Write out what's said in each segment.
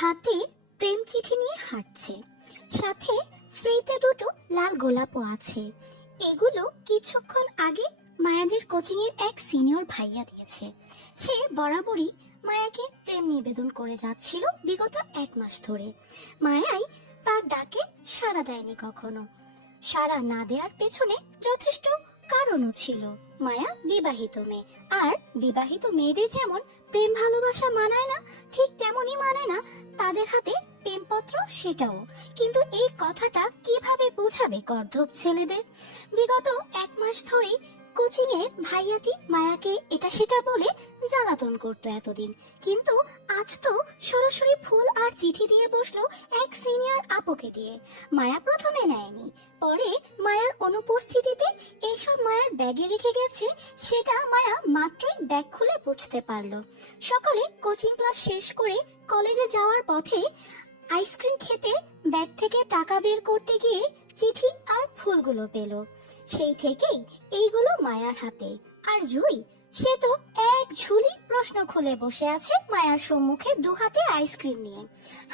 হাতে প্রেম চিঠি নিয়ে হাঁটছে, সাথে ফ্রিতে দুটো লাল গোলাপও আছে। এগুলো কিছুক্ষণ আগে মায়াদের কোচিং এর এক সিনিয়র ভাইয়া দিয়েছে। সে বরাবরই মায়াকে প্রেম নিবেদন করে যাচ্ছিল বিগত 1 মাস ধরে। মায়াই তার ডাকে সাড়া দেয়নি কখনো। সাড়া না দেওয়ার পেছনে যথেষ্ট কারণও ছিল। মায়া বিবাহিত মেয়ে, আর বিবাহিত মেয়েদের যেমন প্রেম ভালোবাসা মানায় না, ঠিক তেমনই মানে না তাদের হাতে প্রেমপত্র, সেটাও। কিন্তু এই কথাটা কিভাবে বোঝাবে গর্ধব ছেলেদের? বিগত 1 মাস ধরেই কোচিং এর ভাইয়াটি মায়াকে এটা সেটা বলে জ্বালাতন করতো এতদিন, কিন্তু আজ তো সরাসরি ফুল আর চিঠি দিয়ে বসলো এক সিনিয়র আপুকে দিয়ে। মায়া প্রথমে নেয়নি, পরে মায়ার অনুপস্থিতিতে এইসব মায়ার ব্যাগে রেখে গেছে, সেটা মায়া মাত্রই ব্যাগ খুলে বুঝতে পারলো। সকালে কোচিং ক্লাস শেষ করে কলেজে যাওয়ার পথে আইসক্রিম খেতে ব্যাগ থেকে টাকা বের করতে গিয়ে চিঠি আর ফুলগুলো পেল। সেই থেকেই এইগুলো মায়ার হাতে। আর জুই, সে তো এক ঝুলি প্রশ্ন খুলে বসে আছে মায়ার সম্মুখে, 2 হাতে আইসক্রিম নিয়ে।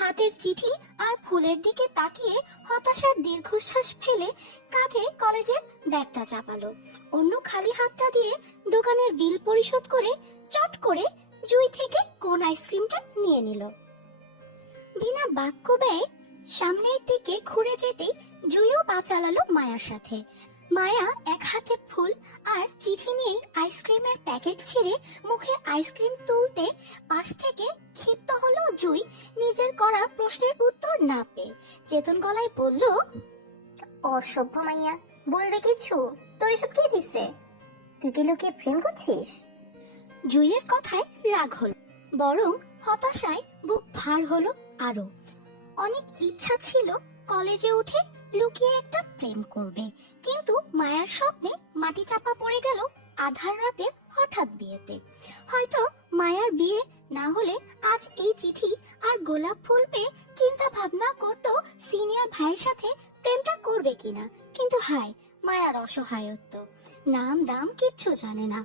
হাতের চিঠি আর ফুলের দিকে তাকিয়ে হতাশার দীর্ঘশ্বাস ফেলে কাঁধে কলেজের ব্যাগটা চাপালো। অন্য খালি হাতটা দিয়ে দোকানের বিল পরিশোধ করে চট করে জুই থেকে কোন আইসক্রিমটা নিয়ে নিল। বিনা বাক্য ব্যয়ে সামনের দিকে ঘুরে যেতেই জুইও পা চালালো মায়ার সাথে। মায়া এক হাতে ফুল আর চিঠি নিয়ে আইসক্রিমের প্যাকেট ছিঁড়ে মুখে আইসক্রিম তুলতে পাশ থেকে ক্ষিপ্ত হলো জুই, নিজের করা প্রশ্নের উত্তর না পেয়ে। চেতন গলায় বলল, অসভ্য মাইয়া, বলবে কিছু? তোর এসব কে দিছে? তুই কি লুকিয়ে প্রেম করছিস? জুইয়ের কথায় রাগ হলো, বরং হতাশায় বুক ভার হলো আরো। অনেক ইচ্ছা ছিল কলেজে উঠে লুকিয়ে একটা প্রেম করবে, কিন্তু মায়ার স্বপ্নে মাটি চাপা পড়ে গেল আধার রাতের হঠাৎ বিয়েতে। হয়তো মায়ার বিয়ে না হলে আজ এই চিঠি আর গোলাপ ফুল পেয়ে চিন্তা ভাবনা করতো সিনিয়র ভাইয়ের সাথে প্রেমটা করবে কিনা। কিন্তু হায়, মায়ার অসহায়ত্ব, নাম দাম কিচ্ছু জানে না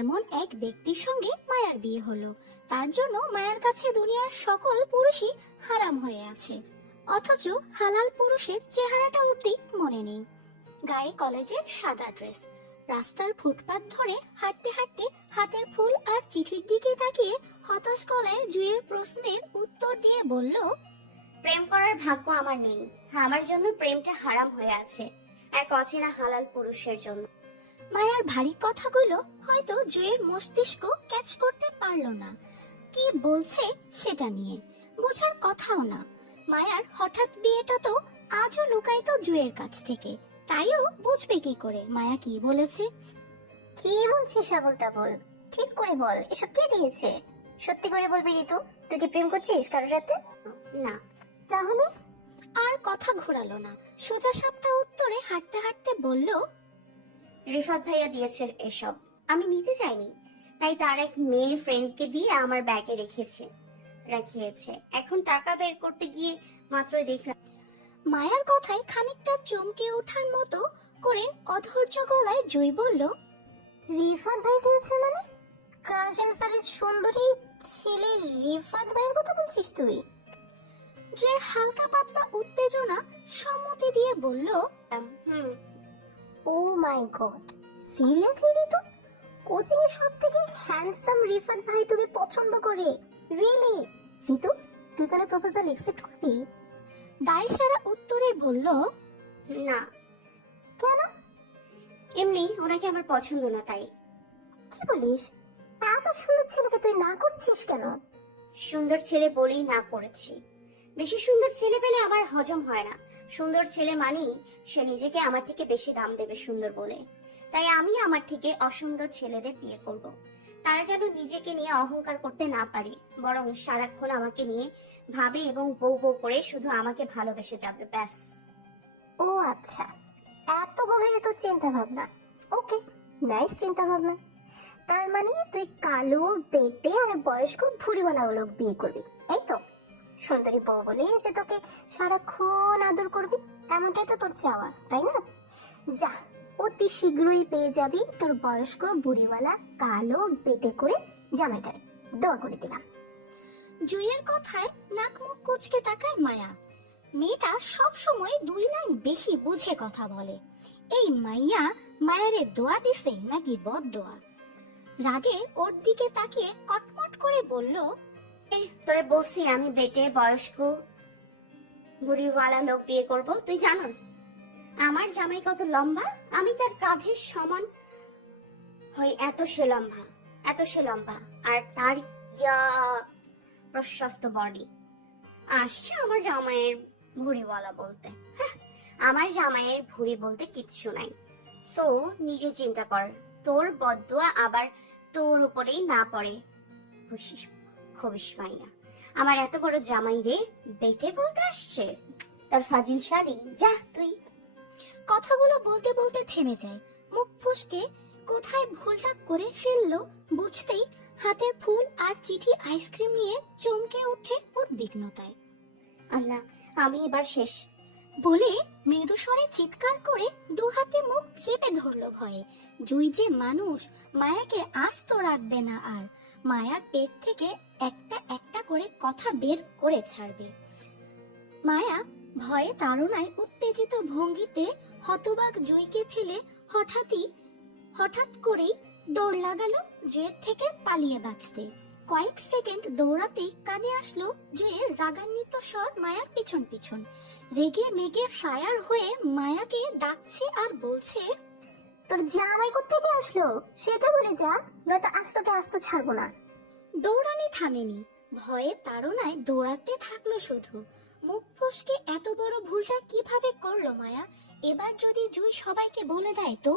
এমন এক ব্যক্তির সঙ্গে মায়ার বিয়ে হলো। তার জন্য মায়ার কাছে দুনিয়ার সকল পুরুষই হারাম হয়ে আছে, অথচ হালাল পুরুষের চেহারাটা অবধি মনে নেই। গায়ে কলেজের সাদা ড্রেস, রাস্তার ফুটপাত ধরে হাঁটতে হাঁটতে হাতের ফুল আর চিঠির দিকে তাকিয়ে হতাশ গলায় জুইয়ের প্রশ্নের উত্তর দিয়ে বলল, প্রেম করার ভাগ্য আমার নেই। আমার জন্য প্রেমটা হারাম হয়ে আছে এক অচেনা হালাল পুরুষের জন্য। মায়ার ভারী কথাগুলো হয়তো জুইয়ের মস্তিষ্ক ক্যাচ করতে পারল না। কি বলছে সেটা নিয়ে বোঝার কথাও না। মায়ার হঠাৎ বিয়েটা তো আজও লুকাইতো জুইয়ের কাছ থেকে, তাইও বুঝবে কি করে মায়া কি বলেছে। কি বলছিস আবল তাবল? ঠিক করে বল, এসব কে দিয়েছে? সত্যি করে বলবি ঋতু, তুই কি প্রেম করছিস কারোর সাথে? না। তাহলে? আর কথা ঘোরালো না, সোজা সাপটা উত্তরে হাঁটতে হাঁটতে বলল, রিফাত ভাইয়া দিয়েছে এসব, আমি নিতে চাইনি, তাই তার এক মেয়ে ফ্রেন্ডকে দিয়ে আমার ব্যাগে রাখিয়েছে। এখন টাকা বের করতে গিয়ে মাত্রই দেখলাম। মায়ার কথায় খানিকটা চমকে ওঠার মতো করে অধৈর্য গলায় জুই বলল, রিফাত ভাই দিয়েছে মানে? কাজেন স্যারের সুন্দরী ছেলে রিফাত ভাইয়ের কথা বলছিস তুই? জুয়ের হালকা পাতলা উত্তেজনা সম্মতি দিয়ে বলল, ও মাই গড, সিরিয়াসলি ঋতু? কোচিং এর সবথেকে হ্যান্ডসাম রিফাত ভাই তোকে পছন্দ করে? রিয়েলি? ঋতু, তুই কোনো প্রপোজাল অ্যাকসেপ্ট করবি? দায়সারা উত্তরে বলল, না। কেন? এমনি ওনাকে আমার পছন্দ না তাই। কি বলিস? এত সুন্দর ছেলেকে তুই না করছিস কেন? সুন্দর ছেলে বলেই না করেছি। বেশি সুন্দর ছেলে পেলে আমার হজম হয় না। সুন্দর ছেলে মানেই সে নিজেকে আমার থেকে বেশি দাম দেবে সুন্দর বলে। তাই আমি আমার থেকে অসুন্দর ছেলেদের বিয়ে করব। তারা যেন নিজেকে নিয়ে অহংকার করতে না পারে, বরং সারাক্ষণ আমাকে নিয়ে ভাবে এবং বউ বউ করে শুধু আমাকে ভালোবেসে যাবে, ব্যাস। ও আচ্ছা, এত গভীরে তোর চিন্তা ভাবনা। ওকে, নাইস চিন্তা ভাবনা। তার মানে তুই কালো, বেটে আর বয়স্ক ভুঁড়িওয়ালা লোক বিয়ে করবি, এই তো? সুন্দরী বউ বলে যে তোকে সারাক্ষণ আদর করবি, এমনটাই তো তোর চাওয়া, তাই না? যা, অতি শীঘ্রই পেয়ে যাবি তোর বয়স্ক বুড়িওয়ালা কালো বেটে করে জামাইটারে। দোয়া করে দিলাম। জুইয়ের কথায় নাক মুখ কুচকে তাকায় মায়া। মেয়েটা সব সময় 2 লাইন বেশি বুঝে কথা বলে। এই মাইয়া মায়ারে দোয়া দিছে নাকি বদদোয়া? রাগে ওর দিকে তাকিয়ে কটমট করে বলল, তোরে বলছি আমি বেটে বয়স্ক বুড়িওয়ালা লোক বিয়ে করব, তুই জানোস আমার জামাই কত লম্বা? আমি তার কাঁধের সমান হই, এত সে লম্বা, আর তার ইয়া প্রশস্ত বডি। আসছে আমার জামাইয়ের ভুড়িওয়ালা বলতে। হ্যাঁ, আমার জামাইয়ের ভুড়ি বলতে কিচ্ছু নাই। সো নিজে চিন্তা কর, তোর বদদোয়া আবার তোর উপরেই না পড়ে। খবিস মাইয়া, আমার এত বড় জামাই রে বেটে বলতে আসছে, তার ফাজিল শাড়ি। যা তুই। কথাগুলো বলতে বলতে থেমে যায়। মুখ ফসকে কোথায় ভুলটা করে ফেললো বুঝতেই হাতের ফুল আর চিঠি আইসক্রিম নিয়ে চমকে ওঠে উদ্বিগ্নতায়। আল্লাহ, আমি এবার শেষ বলে মৃদু স্বরে চিৎকার করে 2 হাতে মুখ চেপে ধরলো ভয়ে। জুই যে মানুষ, মায়াকে আস্ত রাখবে না আর। মায়ার পেট থেকে একটা একটা করে কথা বের করে ছাড়বে। মায়া ভয়ে তাড়নায় উত্তেজিত ভঙ্গিতে হতবাক জুইকে ফেলে হঠাৎ করেই দৌড় লাগালো জুয়ের থেকে পালিয়ে বাঁচতে। কয়েক সেকেন্ড দৌড়াতেই কানে আসলো জুয়ের রাগান্বিত স্বর মায়ার পিছন পিছন। রেগে মেগে ফায়ার হয়ে মায়াকে ডাকছে আর বলছে, তোর জামাই কোত্থেকে আসলো সেটা বলে যা, নয়তো আজ তোকে আস্ত ছাড়বো না। দৌড়ানি থামেনি, ভয়ে তাড়নায় দৌড়াতে থাকলো শুধু। মুখ ফসকে এত বড় ভুলটা কিভাবে করলো মায়া? এবার যদি জুই সবাইকে বলে দেয় তো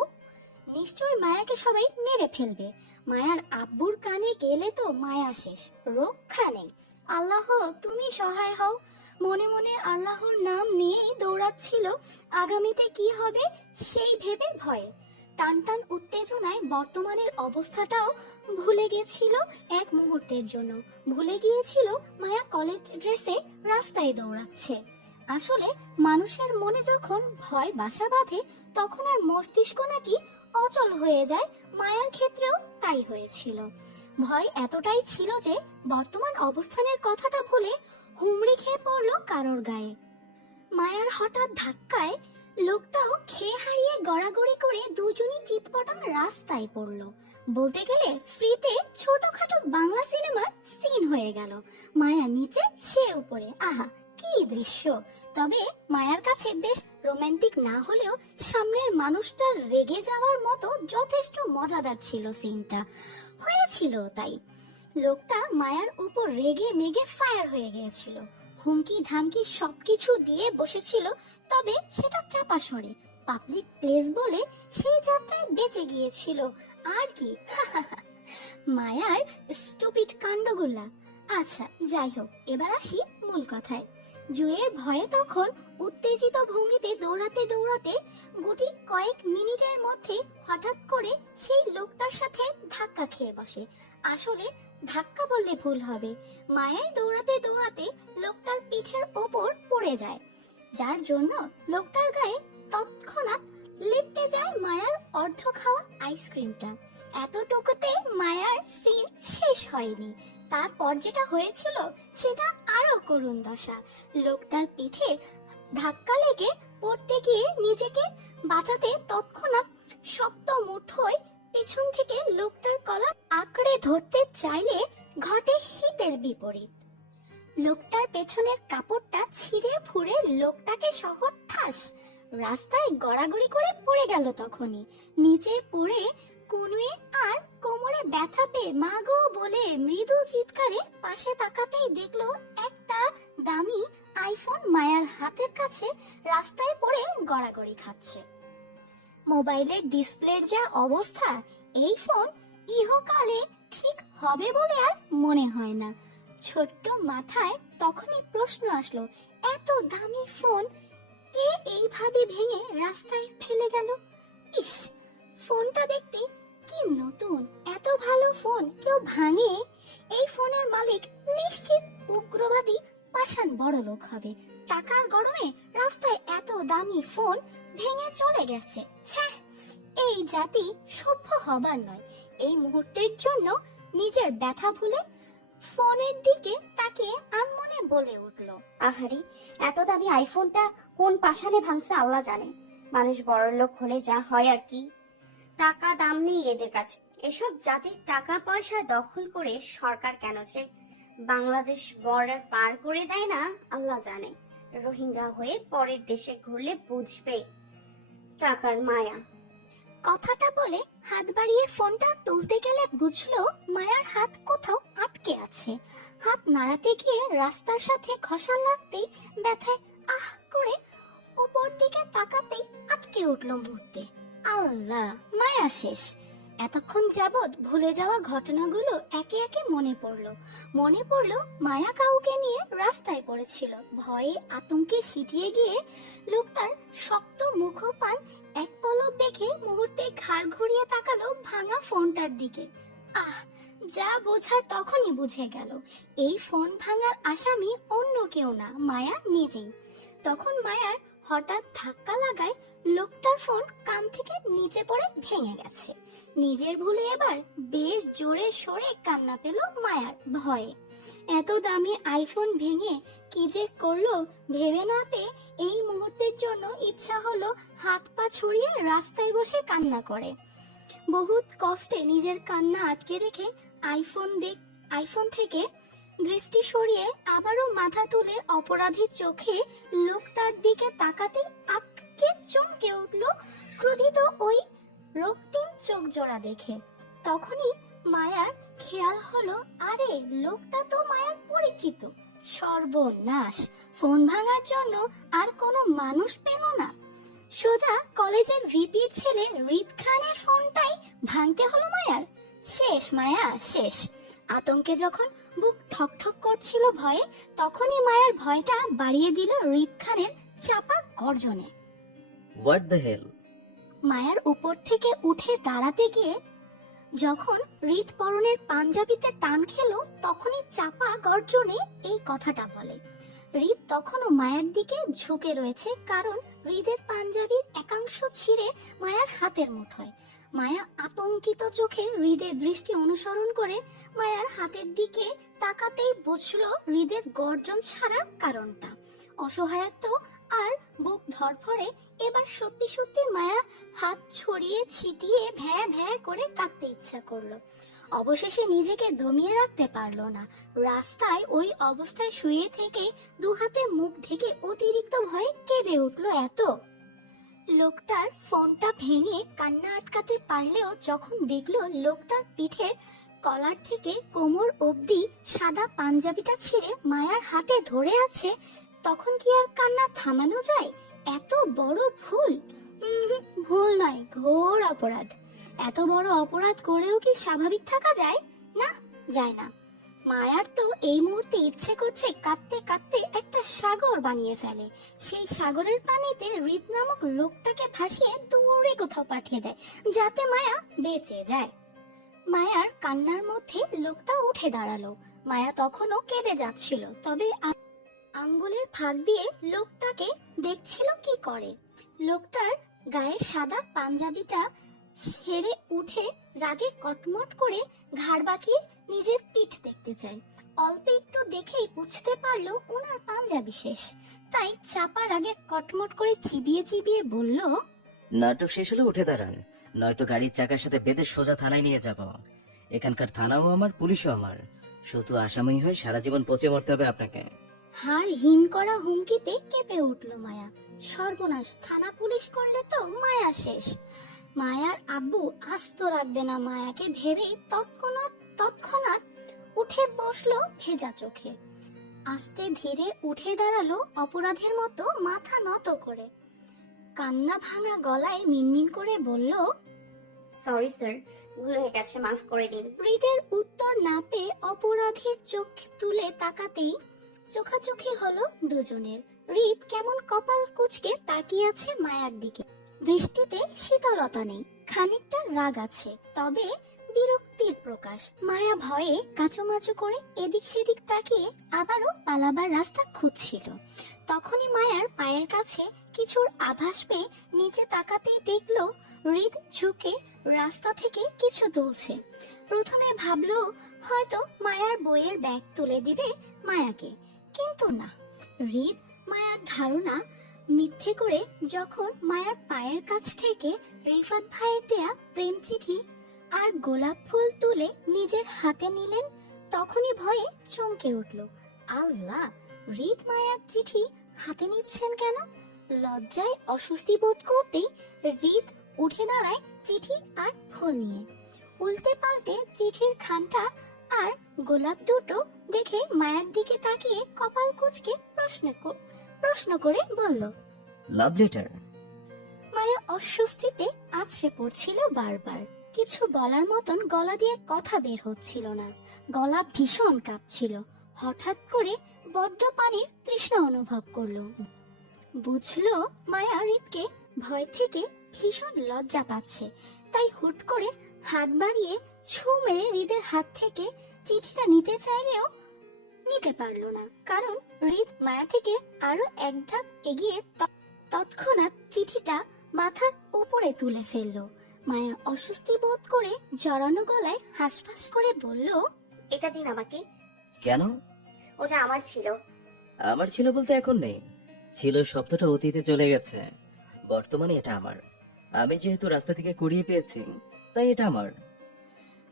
নিশ্চয় মায়াকে সবাই মেরে ফেলবে। মায়ার আব্বুর কানে গেলে তো মায়া শেষ, রক্ষা নেই। আল্লাহ তুমি সহায় হও। মনে মনে আল্লাহর নাম নিয়েই দৌড়াচ্ছিল। আগামীতে কি হবে সেই ভেবে ভয়ে টানটান উত্তেজনায় বর্তমানের অবস্থাটাও ভুলে গেছিল। এক মুহূর্তের জন্য ভুলে গিয়েছিল মায়া কলেজ ড্রেসে রাস্তায় দৌড়াচ্ছে। আসলে মানুষের মনে যখন ভয় বাসা বাঁধে তখন আর মস্তিষ্ক নাকি অচল হয়ে যায়। মায়ার ক্ষেত্রেও তাই হয়েছিল। ভয় এতটাই ছিল যে বর্তমান অবস্থানের কথাটা ভুলে হুমড়ি খেয়ে পড়লো কারোর গায়ে। মায়ার হঠাৎ ধাক্কায় লোকটাও খেয়ে হারিয়ে গড়াগড়ি করে দুজনই চিৎপটাং রাস্তায় পড়লো। বলতে গেলে ফ্রিতে ছোটখাটো বাংলা সিনেমার সিন হয়ে গেল। মায়া নিচে, সে উপরে। আহা কি দৃশ্য! তবে মায়ার কাছে বেশ রোমান্টিক না হলেও সামনের মানুষটার রেগে যাওয়ার মতো যথেষ্ট মজাদার ছিল সিনটা। হয়েছিল তাই। লোকটা মায়ার উপর রেগে মেগে ফায়ার হয়ে গিয়েছিল। হুমকি ধামকি সবকিছু দিয়ে বসেছিল, তবে সেটা চাপা স্বরে। পাবলিক প্লেস বলে সেই যাত্রায় বেঁচে গিয়েছিল আর কি। মায়ার স্টুপিড কাণ্ডগুলা। আচ্ছা যাই হোক, এবার আসি মূল কথায়। জুয়ের ভয়ে তখন উত্তেজিত ভঙ্গিতে দৌড়াতে দৌড়াতে গুটি কয়েক মিনিটের মধ্যে হঠাৎ করে সেই লোকটার সাথে ধাক্কা খেয়ে বসে। আসলে ধাক্কা বললে ভুল হবে, মায়াই দৌড়াতে দৌড়াতে লোকটার পিঠের ওপর পড়ে যায়, যার জন্য লোকটার গায়ে তৎক্ষণাৎ লিপটে যায় মায়ার অর্ধ খাওয়া আইসক্রিমটা। এতটুকুতে মায়ার সিন শেষ হয়নি। তারপর যেটা হয়েছিল সেটা আরো করুণ দশা। লোকটার পিঠে ধাক্কা লেগে পড়তে গিয়ে নিজেকে বাঁচাতে তৎক্ষণাৎ শক্ত মুঠোয় পেছন থেকে লোকটার কলার আঁকড়ে ধরতে চাইলে ঘটে হিতের বিপরীত। লোকটার পেছনের কাপড়টা ছিঁড়ে ফুঁড়ে লোকটাকে সহ ঠাস রাস্তায় গড়াগড়ি করে পড়ে গেল। তখনই নিচে পড়ে কনুয়ে আর কোমরে ব্যথা পেয়ে মা গো বলে মৃদু চিৎকারে পাশে তাকাতেই দেখলো একটা দামি আইফোন মায়ার হাতের কাছে রাস্তায় পড়ে গড়াগড়ি খাচ্ছে। মোবাইলের ডিসপ্লের যা অবস্থা, এই ফোন ইহকালে ঠিক হবে বলে আর মনে হয় না। ছোট্ট মাথায় তখনই প্রশ্ন আসলো, এত দামি ফোন কে এইভাবে ভেঙে রাস্তায় ফেলে গেল? ইস, ফোনটা দেখতে কি নতুন! এত ভালো ফোন কেউ ভাঙে? এই ফোনের মালিক নিশ্চিত উগ্রবাদী পাষাণ বড় লোক হবে। টাকার গরমে রাস্তায় এত দামি ফোন ভেঙে চলে গেছে। ছ্যাঃ, এই জাতি সভ্য হবার নয়। এই মুহূর্তের জন্য নিজের ব্যথা ভুলে ফোনের দিকে তাকিয়ে আনমনে বলে উঠল, আহারে, এত দামি আইফোনটা কোন পাষাণে ভাঙছে আল্লাহ জানে। মানুষ বড়লোক হলে যা হয় আর কি, টাকা দাম নেই এদের কাছে। এসব জাতির টাকা পয়সা দখল করে সরকার কেন যে বাংলাদেশ বর্ডার পার করে দেয় না আল্লাহ জানে। রোহিঙ্গা হয়ে পরের দেশে ঘুরলে বুঝবে টাকার মায়া। কথাটা বলে হাত বাড়িয়ে ফোনটা তুলতে গেলে বুঝলো মায়ার হাত কোথাও আটকে আছে। হাত নাড়াতে গিয়ে রাস্তার সাথে ঘষা লাগতেই ব্যথায় আহ করে উপর দিকে তাকাতেই আটকে উঠল মুহূর্তে। আল্লাহ, মায়া শেষ। এতক্ষণ যাবৎ ভুলে যাওয়া ঘটনাগুলো একে একে মনে পড়লো মায়া কাউকে নিয়ে রাস্তায় পড়েছিল। ভয়ে আতঙ্কে সিটিয়ে গিয়ে লোকটার শক্ত মুখপান এক পলক দেখে মুহূর্তে ঘাড় ঘুরিয়ে তাকালো ভাঙা ফোনটার দিকে। আহ, যা বোঝার তখনই বুঝে গেল, এই ফোন ভাঙার আসামি অন্য কেউ না, মায়া নিজেই। তখন মায়ার হঠাৎ ধাক্কা লাগায় লোকটার ফোন কান থেকে নিচে পড়ে ভেঙে গেছে। নিজের ভুলে এবার বেশ জোরে সরে কান্না পেল মায়ার ভয়ে। এত দামি আইফোন ভেঙে কি যে করলো ভেবে না পেয়ে এই মুহূর্তের জন্য ইচ্ছা হলো হাত পা ছড়িয়ে রাস্তায় বসে কান্না করে। বহুত কষ্টে নিজের কান্না আটকে রেখে আইফোন থেকে দৃষ্টি সরিয়ে আবারও মাথা তুলে অপরাধীর চোখে লোকটার দিকে তাকাতেই আটকে চমকে উঠল ক্রোধিত ওই রক্তিম চোখ জোড়া দেখে। তখনই মায়ার খেয়াল হলো, আরে লোকটা তো মায়ার পরিচিত। সর্বনাশ, ফোন ভাঙার জন্য আর কোনো মানুষ পেল না, সোজা কলেজের ভিপির ছেলে রিদ খানের ফোনটাই ভাঙতে হলো মায়ার। শেষ মায়া, শেষ। আতঙ্কে যখন বুক ঠকঠক করছিল ভয়ে, তখনই মায়ার ভয়টা বাড়িয়ে দিল রিদ খানের চাপা গর্জনে। What the hell? মায়ার উপর থেকে উঠে দাঁড়াতে গিয়ে যখন রিদ পরনের পাঞ্জাবিতে টান খেলো, তখনই চাপা গর্জনে এই কথাটা বলে। রিদ তখনও মায়ের দিকে ঝুঁকে রয়েছে, কারণ রিদের পাঞ্জাবির একাংশ ছিঁড়ে মায়ার হাতের মুঠোয়। মায়া আতঙ্কিত চোখে রিদের দৃষ্টি অনুসরণ করে মায়ার হাতের দিকে তাকাতেই বুঝলো রিদের গর্জন ছাড়ার কারণটা। অসহায়ত্ব আর বুক ধরফরে এবার সত্যি সত্যি মায়া হাত ছড়িয়ে ছিটিয়ে ভ্যা ভ্যা করে কাঁদতে ইচ্ছা করলো। অবশেষে নিজেকে দমিয়ে রাখতে পারলো না। রাস্তায় ওই অবস্থায় শুয়ে থেকে দু হাতে মুখ ঢেকে অতিরিক্ত ভয়ে কেঁদে উঠলো এত। লোকটার ফোনটা ভেঙে কান্না আটকাতে পারলেও যখন দেখলো লোকটার পিঠের কলার থেকে কোমর অবধি সাদা পাঞ্জাবিটা ছিঁড়ে মায়ার হাতে ধরে আছে, তখন কি আর কান্না থামানো যায়? এত বড় ভুল, ভুল নয়, ঘোর অপরাধ। এত বড় অপরাধ করেও কি স্বাভাবিক থাকা যায়? না, যায় না। মায়ার তো এই মুহূর্তে ইচ্ছে করছে কাঁদতে কাঁদতে একটা সাগর বানিয়ে ফেলে, সেই সাগরের পানিতে রিদ নামক লোকটাকে ভাসিয়ে দূরে কোথাও পাঠিয়ে দেয়, যাতে মায়া বেঁচে যায়। মায়ার কান্নার মধ্যে লোকটা উঠে দাঁড়ালো। মায়া তখনও কেঁদে যাচ্ছিল, তবে আঙ্গুলের ফাঁক দিয়ে লোকটাকে দেখছিল কি করে। লোকটার গায়ে সাদা পাঞ্জাবিটা ছেড়ে উঠে রাগে কটমট করে ঘাড় বাঁকিয়ে নিজের পিঠ দেখতে চায়। অল্প একটু দেখেই বুঝতে পারলো ওনার পাঞ্জাবি শেষ, তাই চাপার আগে কটমট করে চিবিয়ে চিবিয়ে বলল, নাটক শেষ হলে উঠে দাঁড়ান, নয়তো গাড়ির চাকার সাথে বেঁধে সোজা থানায় নিয়ে যাব। এখানকার থানাও আমার, পুলিশও আমার। শুধু আসামি হয়ে সারা জীবন পচে মরতে হবে আপনাকে। হাড় হিম করা হুমকিতে কেঁপে উঠল মায়া। সর্বনাশ, থানা পুলিশ করলে তো মায়া শেষ। মায়ার আব্বু আস্ত রাখবে না মায়াকে ভেবেই তৎক্ষণাৎ উঠে বসলো ভেজা চোখে। আস্তে ধীরে উঠে দাঁড়ালো অপরাধের মতো মাথা নত করে। কান্না ভাঙা গলায় মিনমিন করে বলল, সরি স্যার, ভুল হয়ে গেছে, মাফ করে দিন। রিদের উত্তর না পেয়ে অপরাধীর চোখ তুলে তাকাতেই চোখাচোখি হলো দুজনের। রিদ কেমন কপাল কুঁচকে তাকিয়ে আছে মায়ার দিকে। দৃষ্টিতে শীতলতা নেই, খানিকটা রাগ আছে, তবে বিরক্তির প্রকাশ। মায়া ভয়ে কাচুমাচু করে এদিক সেদিক তাকিয়ে আবারও পালাবার রাস্তা খুঁজছিল। তখনই মায়ার পায়ের কাছে কিছুর আভাস পেয়ে নিচে তাকাতেই দেখলো হৃদ ঝুঁকে রাস্তা থেকে কিছু তুলছে। প্রথমে ভাবলো হয়তো মায়ার বইয়ের ব্যাগ তুলে দিবে মায়াকে, কিন্তু না। হৃদ মায়ার ধারণা মিথ্যে করে যখন মায়ার পায়ের কাছ থেকে রিফাত ভাইয়ের দেয়া প্রেম চিঠি আর গোলাপ ফুল তুলে নিজের হাতে নিলেন, তখনই ভয়ে চমকে উঠল। আল্লাহ, হৃদ মায়ার চিঠি হাতে নিচ্ছেন কেন? লজ্জায় অস্বস্তি বোধ করতেই হৃদ উঠে দাঁড়ায় চিঠি আর ফুল নিয়ে। উল্টে পাল্টে চিঠির খামটা আর গোলাপ দুটো দেখে মায়ের দিকে তাকিয়ে কপাল কুঁচকে প্রশ্ন করে বলল, লাভ লেটার? মায়া অস্বস্তিতে আছড়ে পড়ছিল বারবার। কিছু বলার মতন গলা দিয়ে কথা বের হচ্ছিল না। গলা ভীষণ কাঁপছিল। হঠাৎ করে বড্ড পানির তৃষ্ণা অনুভব করলো। বুঝলো মায়া হৃদকে ভয় থেকে ভীষণ লজ্জা পাচ্ছে, তাই হুট করে হাত বাড়িয়ে ছু মেরে হৃদের হাত থেকে চিঠিটা নিতে চাইলেও নিতে পারলো না, কারণ হৃদ মায়া থেকে আরো এক ধাপ এগিয়ে তৎক্ষণাৎ চিঠিটা মাথার উপরে তুলে ফেললো। মায়া অস্বস্তি বোধ করে জড়ানো গলায় হাসফাস করে বলল, এটা দিন আমাকে। কেন? ওটা আমার ছিল। আমার ছিল বলতে এখন নেই, ছিল শব্দটা অতীতে চলে গেছে। বর্তমানে এটা আমার। আমি যেহেতু রাস্তা থেকে কুড়িয়ে পেয়েছি, তাই এটা আমার।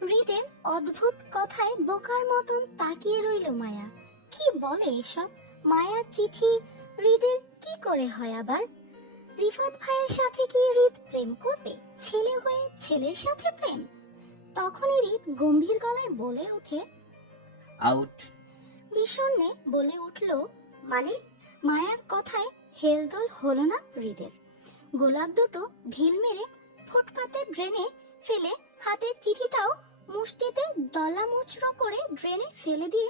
হৃদের অদ্ভুত কথায় বোকার মতন তাকিয়ে রইল মায়া। কি বলে এসব? মায়ার চিঠি হৃদের কি করে হয় আবার? রিফাত ভাইয়ের সাথে কি হৃদ প্রেম করবে? ছেলে হয়ে ছেলের সাথে প্রেম? তখনই হৃদ গম্ভীর গলায় বলে ওঠে, আউট। বিষণ্ণে বলে উঠল। মানে? মায়ার কথায় হেলদোল হলো না হৃদের। গোলাপ দুটো ঢিল মেরে ফুটপাতের ড্রেনে ফেলে হাতের চিঠিটাও মুষ্টিতে দলা মুচড়ো করে ড্রেনে ফেলে দিয়ে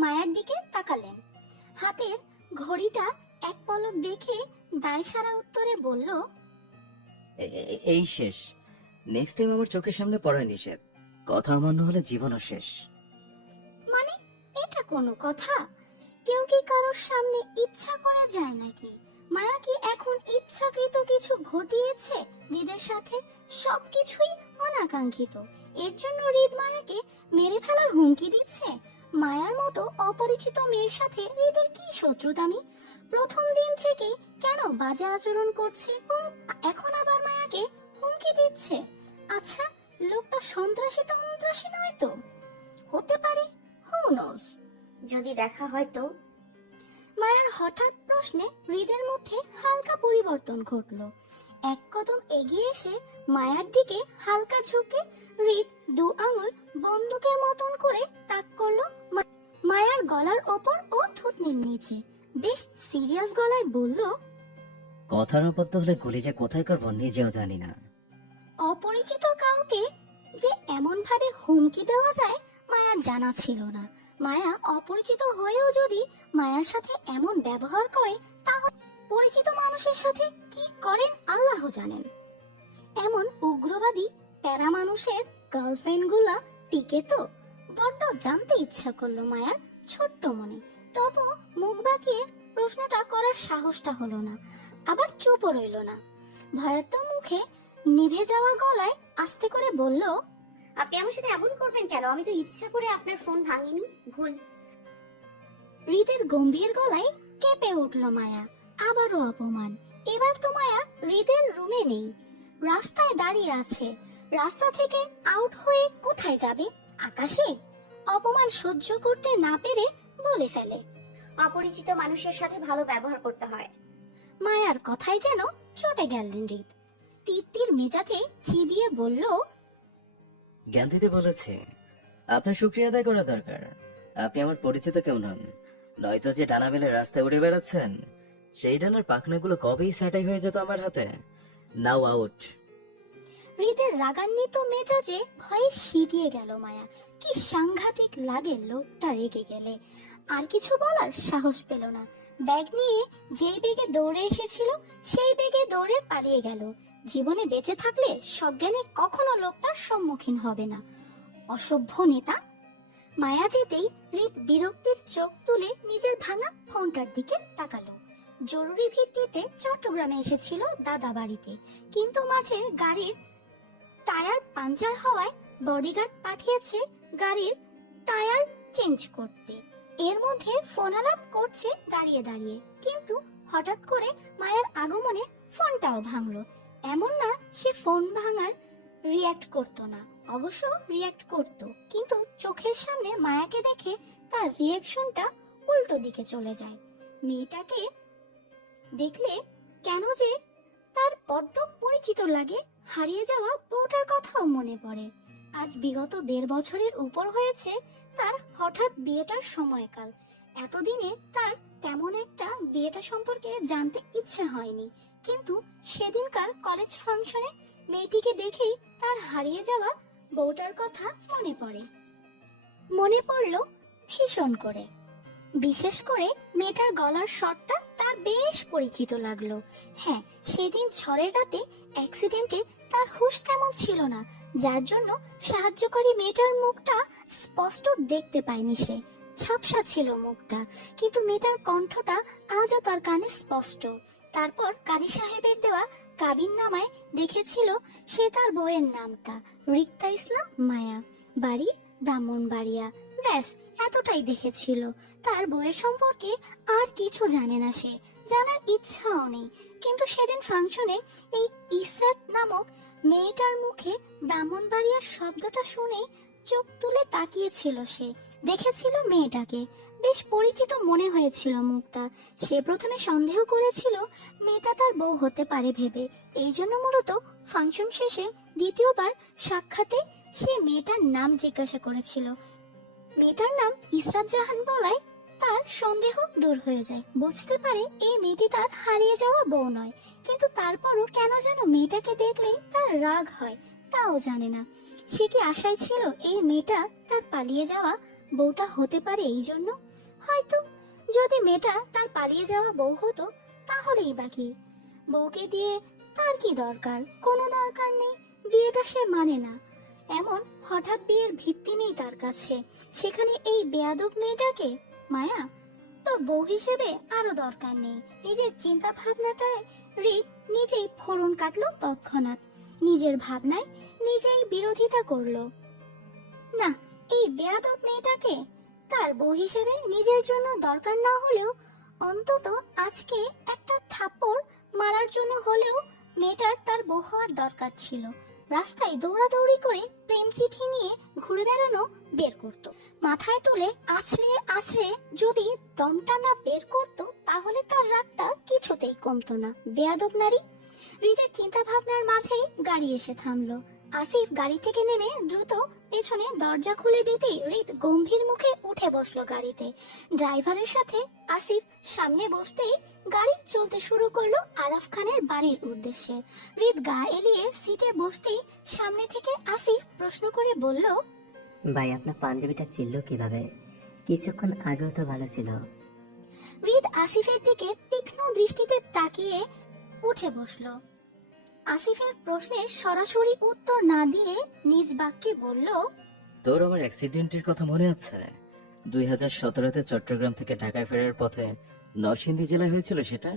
মায়ার দিকে তাকালেন। হাতের ঘড়িটা এক পলক দেখে দায়সারা উত্তরে বলল, এই শেষ। নেক্সট টাইম আমার চোখের সামনে পড়া নিষেধ। কথা অমান্য হলে জীবনও শেষ। মানে এটা কোনো কথা? কেউ কি কারোর সামনে ইচ্ছা করে যায় নাকি? মায়া কি এখন ইচ্ছাকৃত কিছু ঘটিয়েছে হৃদের সাথে? সবকিছুই অনাকাঙ্ক্ষিত। এর জন্য হৃদ মায়াকে মেরে ফেলার হুমকি দিচ্ছে। মায়ার মতো অপরিচিত মেয়ের সাথে হৃদের কি শত্রুতামি? প্রথম দিন থেকেই কেন বাজে আচরণ করছে এবং এখন আবার মায়াকে হুমকি দিচ্ছে? আচ্ছা, লোকটা সন্ত্রাসী টন্ত্রাসী নয় তো? হতে পারে, হু নোজ। যদি দেখা হয় তো? মায়ার হঠাৎ প্রশ্নে হৃদের মধ্যে হালকা পরিবর্তন ঘটলো। এক কদম এগিয়ে এসে মায়ার দিকে হালকা ঝুঁকে হৃদ দু আঙুল বন্দুকের মতন করে তাক করলো মায়ার গলার ওপর ও থুতনির নিচে। বেশ সিরিয়াস গলায় বলল, কথার অপত্য হলে গুলি যে কোথায় করবো নিজেও জানি না। অপরিচিত কাউকে যে এমন ভাবে হুমকি দেওয়া যায় মায়ার জানা ছিল না। মায়া অপরিচিত হয়েও যদি মায়ার সাথে এমন ব্যবহার করে, তাহলে পরিচিত মানুষের সাথে কি করেন আল্লাহ জানেন। এমন উগ্রবাদী প্যারা মানুষের গার্লফ্রেন্ড গুলা টিকে তো? বড্ড জানতে ইচ্ছা করলো মায়ার ছোট্ট মনে। তবু মুখ বাঁকিয়ে প্রশ্নটা করার সাহসটা হলো না, আবার চুপও রইল না। ভয়ার্ত মুখে নিভে যাওয়া গলায় আস্তে করে বলল, আপনি আমার সাথে এমন করবেন কেন? আমি তো ইচ্ছা করে আপনার ফোন ভাঙিনি, ভুল। হৃদের গম্ভীর গলায় কেঁপে উঠল মায়া। আবারও অপমান। এবার তো মায়া হৃদের রুমে নেই, রাস্তায় দাঁড়িয়ে আছে। রাস্তা থেকে আউট হয়ে কোথায় যাবে? আকাশে? অপমান সহ্য করতে না পেরে বলে ফেলে, অপরিচিত মানুষের সাথে ভালো ব্যবহার করতে হয়। মায়ার কথায় যেন চটে গেলেন হৃদ। তীর মেজাজে চিবিয়ে বলল, জ্ঞান দিতে বলেছে, আপনার শুক্রিয়া আদায় করা দরকার। আপনি আমার পরিচিত কেউ নন, নয়তো যে ডানা মেলে রাস্তায় উড়ে বেড়াচ্ছেন, সেই ডানার পাখনাগুলো কবেই ছাঁটাই হয়ে যেত আমার হাতে। নাও আউট। হৃদের রাগান্বিত মেজাজে ভয়ে সিঁড়িয়ে গেল মায়া। কি সাংঘাতিক লাগে লোকটা রেগে গেলে। আর কিছু বলার সাহস পেল না। ব্যাগ নিয়ে যেই বেগে দৌড়ে এসেছিল সেই বেগে দৌড়ে পালিয়ে গেল। জীবনে বেঁচে থাকলে সজ্ঞানে কখনো লোকটার সম্মুখীন হবে না। অসভ্য নেতা। মায়া যেতেই হৃদ বিরক্তির চোখ তুলে নিজের ভাঙা ফোনটার দিকে তাকালো। জরুরি ভিত্তিতে চট্টগ্রামে এসেছিল দাদা বাড়িতে, কিন্তু মাঝে গাড়ির টায়ার পাঞ্চার হওয়ায় বডিগার্ড পাঠিয়েছে গাড়ির টায়ার চেঞ্জ করতে। এর মধ্যে ফোন আলাপ করছে দাঁড়িয়ে দাঁড়িয়ে, কিন্তু হঠাৎ করে মায়ার আগমনে ফোনটাও ভাঙলো। এমন না সে ফোন ভাঙার রিয়্যাক্ট করতো না, অবশ্য রিয়্যাক্ট করতো, কিন্তু চোখের সামনে মায়াকে দেখে তার রিয়াকশনটা উল্টো দিকে চলে যায়। মেয়েটাকে দেখলে কেন যে তার বড্ড পরিচিত লাগে, হারিয়ে যাওয়া বউটার কথাও মনে পড়ে। আজ বিগত 1.5 বছরের উপর হয়েছে তার হঠাৎ বিয়েটার সময়কাল। এতদিনে তার তেমন একটা বিয়েটা সম্পর্কে জানতে ইচ্ছে হয়নি, কিন্তু সেদিনকার কলেজ ফাংশনে মেয়েটিকে দেখেই তার হারিয়ে যাওয়া বউটার কথা মনে পড়ল ভীষণ করে। বিশেষ করে মেয়েটার গলার স্বরটা তার বেশ পরিচিত লাগলো। হ্যাঁ, সেদিন ঝড়ের রাতে অ্যাক্সিডেন্টে তার হুঁশ তেমন ছিল না, যার জন্য সাহায্যকারী মেয়েটার মুখটা স্পষ্ট দেখতে পায়নি সে। ঝাপসা ছিল মুখটা, কিন্তু মেয়েটার কণ্ঠটা আজও তার কানে স্পষ্ট। তারপর কাজী সাহেবের দেওয়া কাবিননামায় দেখেছিল সে তার বউয়ের নামটা রিক্তা ইসলাম মায়া, বাড়ি ব্রাহ্মণবাড়িয়া। ব্যাস এতটাই দেখেছিল। তার বউয়ের সম্পর্কে আর কিছু জানে না সে, জানার ইচ্ছাও নেই। কিন্তু সেদিন ফাংশনে এই ইসরাত নামক মেয়েটার মুখে ব্রাহ্মণবাড়িয়ার শব্দটা শুনেই চোখ তুলে তাকিয়েছিল সে। দেখেছিল মেয়েটাকে, বেশ পরিচিত মনে হয়েছিল মুখটা। সে প্রথমে সন্দেহ করেছিল মেয়েটা তার বউ হতে পারে ভেবে, এই জন্য মূলত ফাংশন শেষে দ্বিতীয়বার সাক্ষাতে সে মেয়েটার নাম জিজ্ঞাসা করেছিল। মেয়েটার নাম ইসরাত জাহান বলায় তার সন্দেহ দূর হয়ে যায়। বুঝতে পারে এই মেয়েটি তার হারিয়ে যাওয়া বউ নয়, কিন্তু তারপরও কেন যেন মেয়েটাকে দেখলেই তার রাগ হয়, তাও জানে না। সে কি আশায় ছিল এই মেয়েটা তার পালিয়ে যাওয়া বউটা হতে পারে, এই জন্য? হয়তো যদি মেয়েটা তার পালিয়ে যাওয়া বউ হতো তাহলেই বাকি। বউকে দিয়ে তার কি দরকার? কোনো দরকার নেই। বিয়েটা সে মানে না, এমন হঠাৎ বিয়ের ভিত্তি নেই তার কাছে। সেখানে এই বেয়াদব মেয়েটাকে মায়া তো বউ হিসেবে আরো দরকার নেই। নিজের চিন্তা ভাবনাটায় হৃদ নিজেই ফোড়ন কাটলো তৎক্ষণাৎ। নিজের ভাবনায় নিজেই বিরোধিতা করলো। না, এই বেয়াদব মেয়েটাকে তার বউ হিসেবে নিজের জন্য দরকার না হলেও অন্তত আজকে একটা থাপ্পড় মারার জন্য হলেও মেয়েটার তার বউ হওয়ার দরকার ছিল। রাস্তায় দৌড়াদৌড়ি করে প্রেম চিঠি নিয়ে ঘুরে বেড়ানো বের করত, মাথায় তুলে আছড়ে আছড়ে যদি দমটা না বের করত তাহলে তার রাগটা কিছুতেই কমতো না। বেয়াদব নারী। হৃদের চিন্তা ভাবনার মাঝেই গাড়ি এসে থামলো। আসিফ গাড়ি থেকে নেমে দ্রুত পেছনে দরজা খুলে দিতেই হৃদ গম্ভীর মুখে উঠে বসলো গাড়িতে। ড্রাইভারের সাথে আসিফ সামনে বসতেই গাড়ি চলতে শুরু করলো আরাফ খানের বাড়ির উদ্দেশ্যে। হৃদ গা এলিয়ে সিটে বসতেই সামনে থেকে আসিফ প্রশ্ন করে বলল, ভাই আপনার পাঞ্জাবিটা ছিল কিভাবে? কিছুক্ষণ আগেও তো ভালো ছিল। হৃদ আসিফের দিকে তীক্ষ্ণ দৃষ্টিতে তাকিয়ে উঠে বসলো। আসিফের প্রশ্নের সরাসরি উত্তর না দিয়ে নিজ বাক্যে বলল, তোর আমার অ্যাক্সিডেন্টের কথা মনে আছে? 2017-তে চট্টগ্রাম থেকে ঢাকায় ফেরার পথে নরসিংদী জেলায় হয়েছিল সেটা।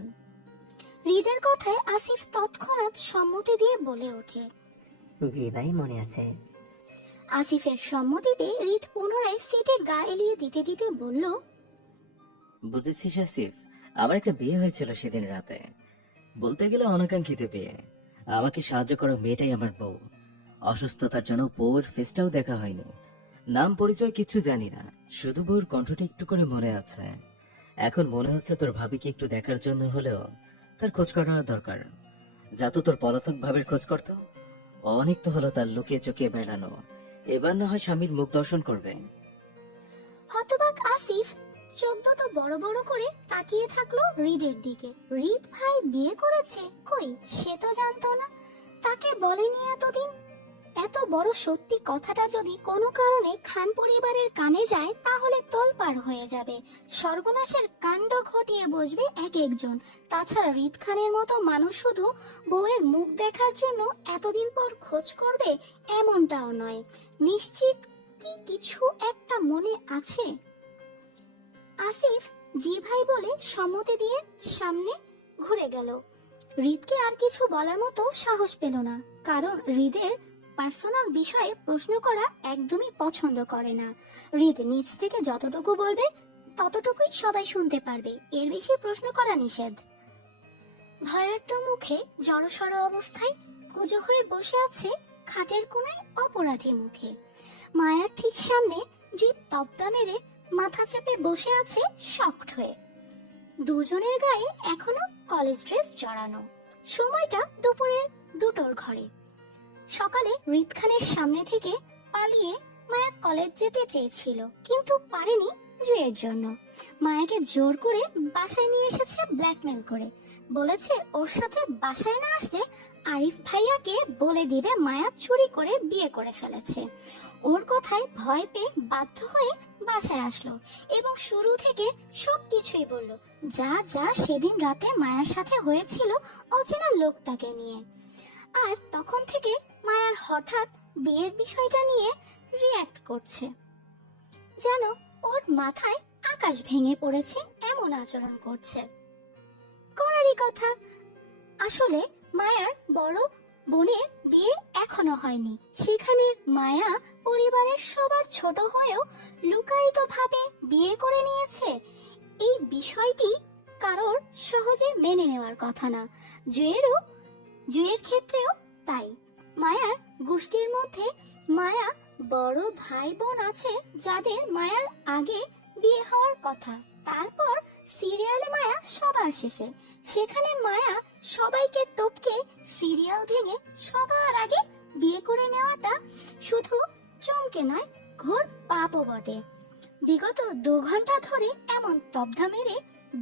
হৃদের কথায় আসিফ তৎক্ষণাৎ সম্মতি দিয়ে বলে ওঠে। জি ভাই, মনে আছে। আসিফের সম্মতিতে হৃদ পুনরায় সিটে গা এলিয়ে দিতে দিতে বলল, বুঝেছিস আসিফ, আমার একটা বিয়ে হয়েছিল সেদিন রাতে। বলতে গেলে অনাকাঙ্ক্ষিত বিয়ে। আমাকে সাহায্য করা মেয়েটাই আমার বউ। অসুস্থতার জন্য বউয়ের ফেসটাও দেখা হয়নি, নাম পরিচয় কিছু জানি না, শুধু বউর কণ্ঠটা একটু করে মনে আছে। এখন মনে হচ্ছে তোর ভাবিকে একটু দেখার জন্য হলেও তার খোঁজ করা দরকার। যা তো তোর পলাতক ভাবের খোঁজ করতো। অনেক তো হলো তার লুকিয়ে চুকিয়ে বেড়ানো, এবার না হয় স্বামীর মুখ দর্শন করবে। হতবাক আসিফ চোখ দুটো বড় বড় করে তাকিয়ে থাকলো হৃদের দিকে। হৃদ ভাই বিয়ে করেছে? কই, সে তো জানতো না, তাকে বলেনি এতদিন। এত বড় সত্যি কথাটা যদি কোনো কারণে খান পরিবারের কানে যায় তাহলে তোলপাড় হয়ে যাবে, সর্বনাশের কাণ্ড ঘটিয়ে বসবে এক একজন। তাছাড়া হৃদ খানের মতো মানুষ শুধু বউয়ের মুখ দেখার জন্য এতদিন পর খোঁজ করবে এমনটাও নয়। নিশ্চিত কি কিছু একটা মনে আছে। আসিফ জি ভাই বলে সম্মতি দিয়ে সামনে ঘুরে গেল। হৃদকে আর কিছু বলার মতো সাহস পেল না, কারণ হৃদের পার্সোনাল বিষয়ে প্রশ্ন করা একদমই পছন্দ করে না। হৃদ নিজ থেকে যতটুকু বলবে ততটুকুই সবাই শুনতে পারবে, এর বেশি প্রশ্ন করা নিষেধ। ভয়ার্ত মুখে জড়সড় অবস্থায় কুজো হয়ে বসে আছে খাটের কোণায় অপরাধী মুখে। মায়ার ঠিক সামনে জিৎ তপ্তা মেরে মাথা চেপে বসে আছে শক্ট হয়ে। দুজনের গায়ে এখনো কলেজ ড্রেস জড়ানো। সময়টা দুপুরের 2টোর ঘরে। সকালে হৃদ খানের সামনে থেকে পালিয়ে মায়া কলেজ যেতে চেয়েছিল, কিন্তু পারেনি জুয়ের জন্য। মায়াকে জোর করে বাসায় নিয়ে এসেছে ব্ল্যাকমেল করে। বলেছে ওর সাথে বাসায় না আসলে আরিফ ভাইয়াকে বলে দিবে মায়া চুরি করে বিয়ে করে ফেলেছে। ওর কথায় ভয় পেয়ে বাধ্য হয়ে বাসায় আসলো এবং শুরু থেকে সবকিছুই বলল, যা যা সেদিন রাতে মায়ার সাথে হয়েছিল অচেনা লোকটাকে নিয়ে। আর তখন থেকে মায়ার হঠাৎ বিয়ের বিষয়টা নিয়ে রিয়্যাক্ট করছে, যেন ওর মাথায় আকাশ ভেঙে পড়েছে এমন আচরণ করছে। করারই কথা। আসলে মায়ার বড় বোনের বিয়ে এখনো হয়নি, সেখানে মায়া পরিবারের সবার ছোট হয়েও লুকায়িত ভাবে বিয়ে করে নিয়েছে। এই বিষয়টি কারোর সহজে মেনে নেওয়ার কথা না। জুয়ের ক্ষেত্রেও তাই। মায়ার গোষ্ঠীর মধ্যে মায়া বড় ভাই বোন আছে যাদের মায়ার আগে বিয়ে হওয়ার কথা, তারপর সিরিয়ালে মায়া সবার শেষে। সেখানে মায়া সবাইকে টপকে সিরিয়াল ভেঙে সবার আগে বিয়ে করে নেওয়াটা শুধু চমকে নয়, ঘোর পাপও বটে। বিগত 2 ঘন্টা ধরে এমন তবধা মেরে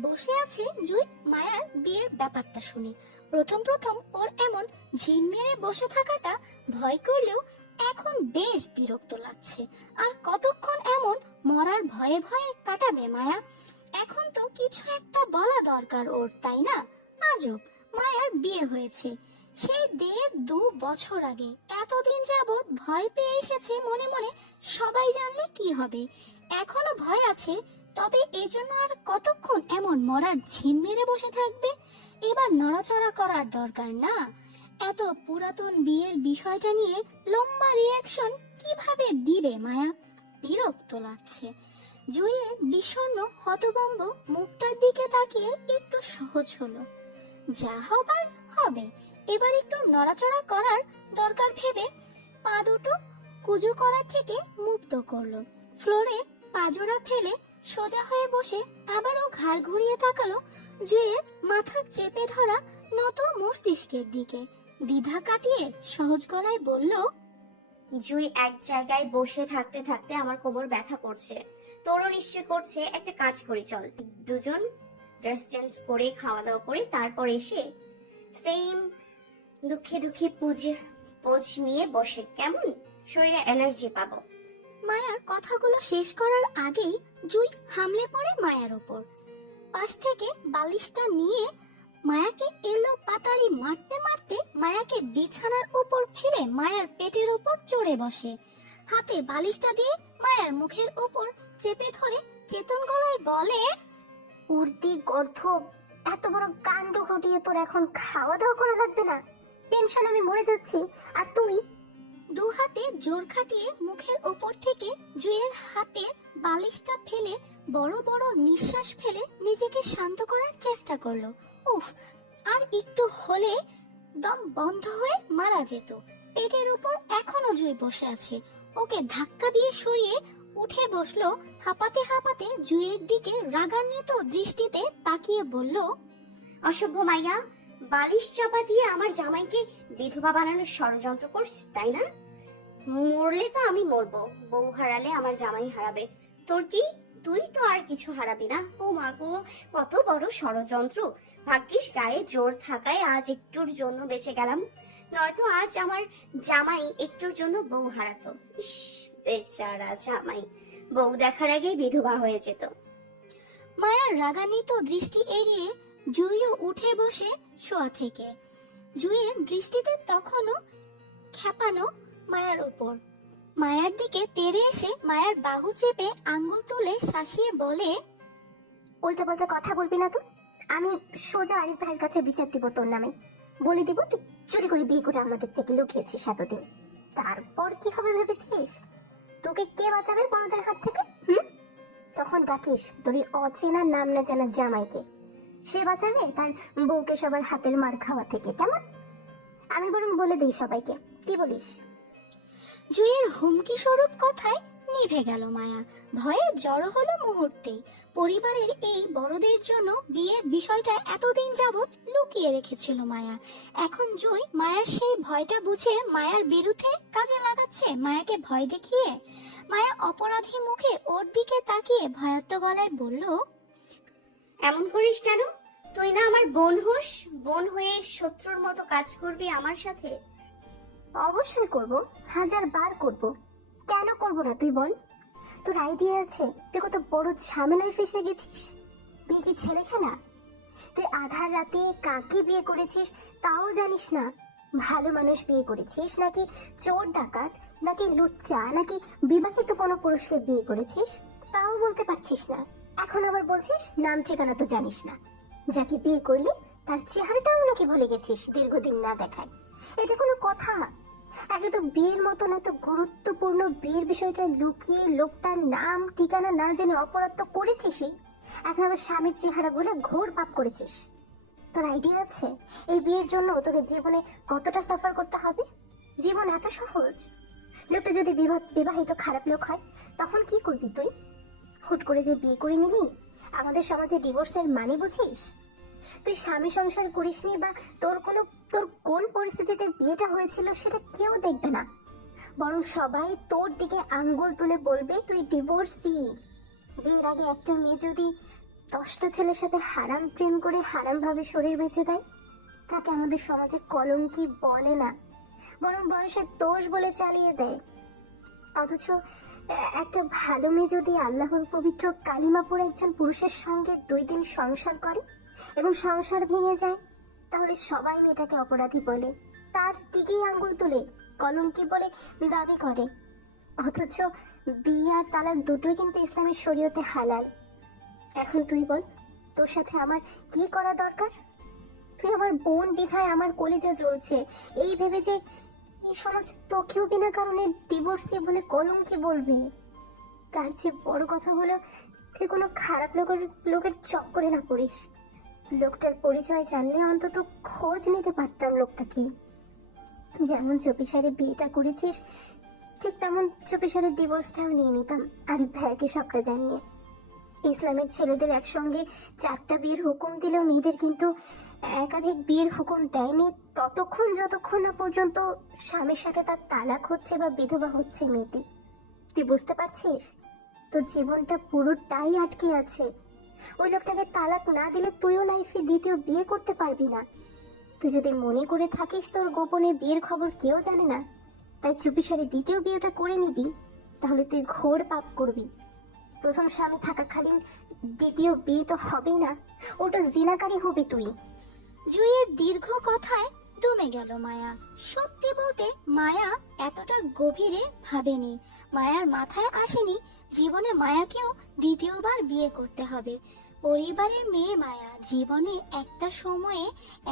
বসে আছে জুই মায়ার বিয়ের ব্যাপারটা শুনে। প্রথম ওর এমন ঝিম মেরে বসে থাকাটা ভয় করলেও এখন বেশ বিরক্ত লাগছে। আর কতক্ষণ এমন মরার ভয়ে ভয়ে কাটাবে মায়া? এখন তো কিছু একটা বলা দরকার ওর, তাই না? আজব, মায়ার বিয়ে হয়েছে সেই 1.5-2 বছর আগে। এতদিন যাবৎ ভয় পেয়ে এসেছে মনে মনে, সবাই জানলে কি হবে। এখনো ভয় আছে, তবে এজন্য আর কতক্ষণ এমন মরার ঝিম মেরে বসে থাকবে? এবার নড়াচড়া করার দরকার না। এত পুরাতন বিয়ের বিষয়টা নিয়ে লম্বা রিয়াকশন কিভাবে দিবে মায়া? বিরক্ত লাগছে। জুয়ের বিষণ্ণ হতভম্ব মুখটার দিকে তাকিয়ে একটু সহজ হলো। যা হবার হবে, এবার একটু নড়াচড়া করার দরকার ভেবে পা দুটো কুজো করার থেকে মুক্ত করলো। ফ্লোরে পাজোড়া ফেলে সোজা হয়ে বসে আবারও ঘাড় ঘুরিয়ে তাকালো জুয়ের মাথা চেপে ধরা নত মস্তিষ্কের দিকে। দ্বিধা কাটিয়ে সহজ গলায় বলল, জুই, এক জায়গায় বসে থাকতে থাকতে আমার কোমর ব্যথা করছে, তোরও নিশ্চয় করছে। একটা কাজ করি, চল দুজন ড্রেস চেঞ্জ করে খাওয়া দাওয়া করে তারপর এসে সেম দুঃখে দুঃখে পোজ নিয়ে বসে, কেমন? শরীরে এনার্জি পাবো। মায়ার কথাগুলো শেষ করার আগেই জুই হামলে পড়ে মায়ার উপর। পাশ থেকে বালিশটা নিয়ে মায়াকে এলো পাতাড়ি মারতে মারতে মায়াকে বিছানার উপর ফেলে মায়ার পেটের উপর চড়ে বসে। হাতে বালিশটা দিয়ে মায়ার মুখের উপর চেপে ধরে চেতন গলায় বলে, উর্দি গর্ধ, এত বড় কাণ্ড ঘটিয়ে তোর এখন খাওয়া দাওয়া করা লাগবে না? টেনশন আমি মরে যাচ্ছি, আর তুই? 2 হাতে জোর খাটিয়ে মুখের উপর থেকে জুয়ের হাতে বালিশটা ফেলে বড় বড় নিঃশ্বাস ফেলে নিজেকে শান্ত করার চেষ্টা করলো। উফ, আর একটু হলে দম বন্ধ হয়ে মারা যেত। পেটের উপর এখনো জুই বসে আছে। ওকে ধাক্কা দিয়ে সরিয়ে উঠে বসলো। হাঁপাতে হাঁপাতে জুয়ের দিকে রাগান্বিত দৃষ্টিতে তাকিয়ে বলল, অসভ্য মাইয়া, বালিশ চাপা দিয়ে আমার জামাইকে বিধবা বানানোর ষড়যন্ত্র করছিস, তাই না? মরলে তো আমি মরবো, বউ হারালে আমার জামাই হারাবে। তোর কি? তুই তো আর কিছু হারাবি না। ও মা গো, কত বড় ষড়যন্ত্র! ভাগ্যিস গায়ে জোর থাকায় আজ একটুর জন্য বেঁচে গেলাম। নয়তো আজ আমার জামাই একটুর জন্য বউ হারাতো। ইস, বেচারা জামাই বউ দেখার আগেই বিধবা হয়ে যেত। মায়ার রাগান্বিত দৃষ্টি এড়িয়ে জুইও উঠে বসে শোয়া থেকে। জুইয়ের দৃষ্টিতে তখনও খেপানো মায়ার উপর। মায়ার দিকে তেড়ে এসে মায়ার বাহু চেপে আঙ্গুল তুলে শাসিয়ে বলে, উল্টা পাল্টা কথা বলবি না তো। আমি সোজা আরিফ ভাইয়ের কাছে বিচার দিব তোর নামে। বলে দিব তুই চুরি করে বিয়ে করে আমাদের থেকে লুকিয়েছিস এতদিন। তারপর কি হবে ভেবেছিস? তোকে কে বাঁচাবে বড়দের হাত থেকে? তখন ডাকিস তোর এই অচেনা নাম না জানা জামাইকে। সে বাঁচাবে তার বউকে সবার হাতের মার খাওয়া থেকে, কেমন? আমি বরং বলে দিই সবাইকে, কি বলিস? জুইয়ের হুমকি স্বরূপ কথায় নিভে গেল মায়া। ভয়ে জড়ো হলো মুহূর্তেই। পরিবারের এই বড়দের জন্য বিয়ের বিষয়টা এতদিন যাবৎ লুকিয়ে রেখেছিল মায়া। এখন জুই মায়ার সেই ভয়টা বুঝে মায়ার বিরুদ্ধে কাজে লাগাচ্ছে। মায়াকে ভয় দেখিয়ে মায়া অপরাধী মুখে ওর দিকে তাকিয়ে ভয়ার্ত গলায় বলল, এমন করিস কেন? তুই না আমার বোন হোস, বোন হয়ে শত্রুর মতো কাজ করবি আমার সাথে? অবশ্যই করব, 1000 বার করব। কেন করব না তুই বল? তোর আইডিয়া আছে? তুই কত বড় ঝামেলায় ফেসে গেছিস। বিয়ে কি ছেলে খেলা? তুই আধার রাতে কাকে বিয়ে করেছিস তাও জানিস না। ভালো মানুষ বিয়ে করেছিস নাকি চোর ডাকাত নাকি লুচ্চা নাকি বিবাহিত কোনো পুরুষকে বিয়ে করেছিস তাও বলতে পারছিস না। এখন আবার বলছিস নাম ঠিকানা তো জানিস না। যাকে বিয়ে করলি তার চেহারাটাও নাকি ভুলে গেছিস দীর্ঘদিন না দেখায়। এটা কোনো কথা? আগে তো বিয়ের মতন এত গুরুত্বপূর্ণ বিয়ের বিষয়টা লুকিয়ে লোকটার নাম ঠিকানা না জেনে অপরাধ তো করেছিসই, এখন আবার স্বামীর চেহারা বলে ঘোর পাপ করেছিস। তোর আইডিয়া আছে এই বিয়ের জন্য তোকে জীবনে কতটা সাফার করতে হবে? জীবন এত সহজ? লোকটা যদি বিবাহিত খারাপ লোক হয় তখন কি করবি তুই? হুট করে যে বিয়ে করে নিলি, আমাদের সমাজে ডিভোর্সের মানে বুঝিস? তুই স্বামী সংসার করিসনি বা তোর কোন পরিস্থিতিতে বিয়েটা হয়েছিল সেটা কেউ দেখবে না, বরং সবাই তোর দিকে আঙ্গুল তুলে বলবে তুই ডিভোর্সি। বিয়ের আগে একটা মেয়ে যদি 10টা ছেলের সাথে হারাম প্রেম করে হারাম ভাবে শরীর বেঁচে দেয়, তাকে আমাদের সমাজে কলঙ্কি বলে না, বরং বয়সের দোষ বলে চালিয়ে দেয়। অথচ একটা ভালো মেয়ে যদি আল্লাহর পবিত্র কালিমা পড়ে একজন পুরুষের সঙ্গে 2 দিন সংসার করে এবং সংসার ভেঙে যায়, তাহলে সবাই মেয়েটাকে অপরাধী বলে, তার দিকেই আঙ্গুল তুলে কলঙ্কি বলে দাবি করে। অথচ বিয়ে আর তালাক দুটোই কিন্তু ইসলামের শরীয়তে হালাল। এখন তুই বল, তোর সাথে আমার কি করা দরকার? তুই আমার বোন বিধায় আমার কলিজা জ্বলছে এই ভেবে যে এই সমাজ তোকেও বিনা কারণে ডিভোর্সি বলে কলঙ্কি বলবে। তার চেয়ে বড় কথা হলো তুই কোনো খারাপ লোকের চক্করে না পড়িস। লোকটার পরিচয় জানলে অন্তত খোঁজ নিতে পারতাম লোকটা কি। যেমন চুপিসারে বিয়েটা করেছিস ঠিক তেমন চুপিসারে ডিভোর্সটাও নিয়ে নিতাম আরিফ ভাইকে সবটা জানিয়ে। ইসলামের ছেলেদের একসঙ্গে 4টা বিয়ের হুকুম দিলেও মেয়েদের কিন্তু একাধিক বিয়ের হুকুম দেয়নি ততক্ষণ যতক্ষণ না পর্যন্ত স্বামীর সাথে তার তালাক হচ্ছে বা বিধবা হচ্ছে মেয়েটি। তুই বুঝতে পারছিস? তোর জীবনটা পুরোটাই আটকে আছে। ওই লোকটাকে তালাক না দিলে তুইও লাইফে দ্বিতীয় বিয়ে করতে পারবি না। তুই যদি মনে করে থাকিস তোর গোপনে বিয়ের খবর কেউ জানে না, তাই চুপিসারে দ্বিতীয় বিয়েটা করে নিবি, তাহলে তুই ঘোর পাপ করবি। প্রথম স্বামী থাকাকালীন দ্বিতীয় বিয়ে তো হবেই না, ওটা জিনাকারী হবি তুই। জুইয়ের দীর্ঘ কথায় দমে গেল মায়া। সত্যি বলতে মায়া এতটা গভীরে ভাবেনি। মায়ার মাথায় আসেনি জীবনে মায়াকেও দ্বিতীয়বার বিয়ে করতে হবে। পরিবারের মেয়ে মায়া, জীবনে একটা সময়ে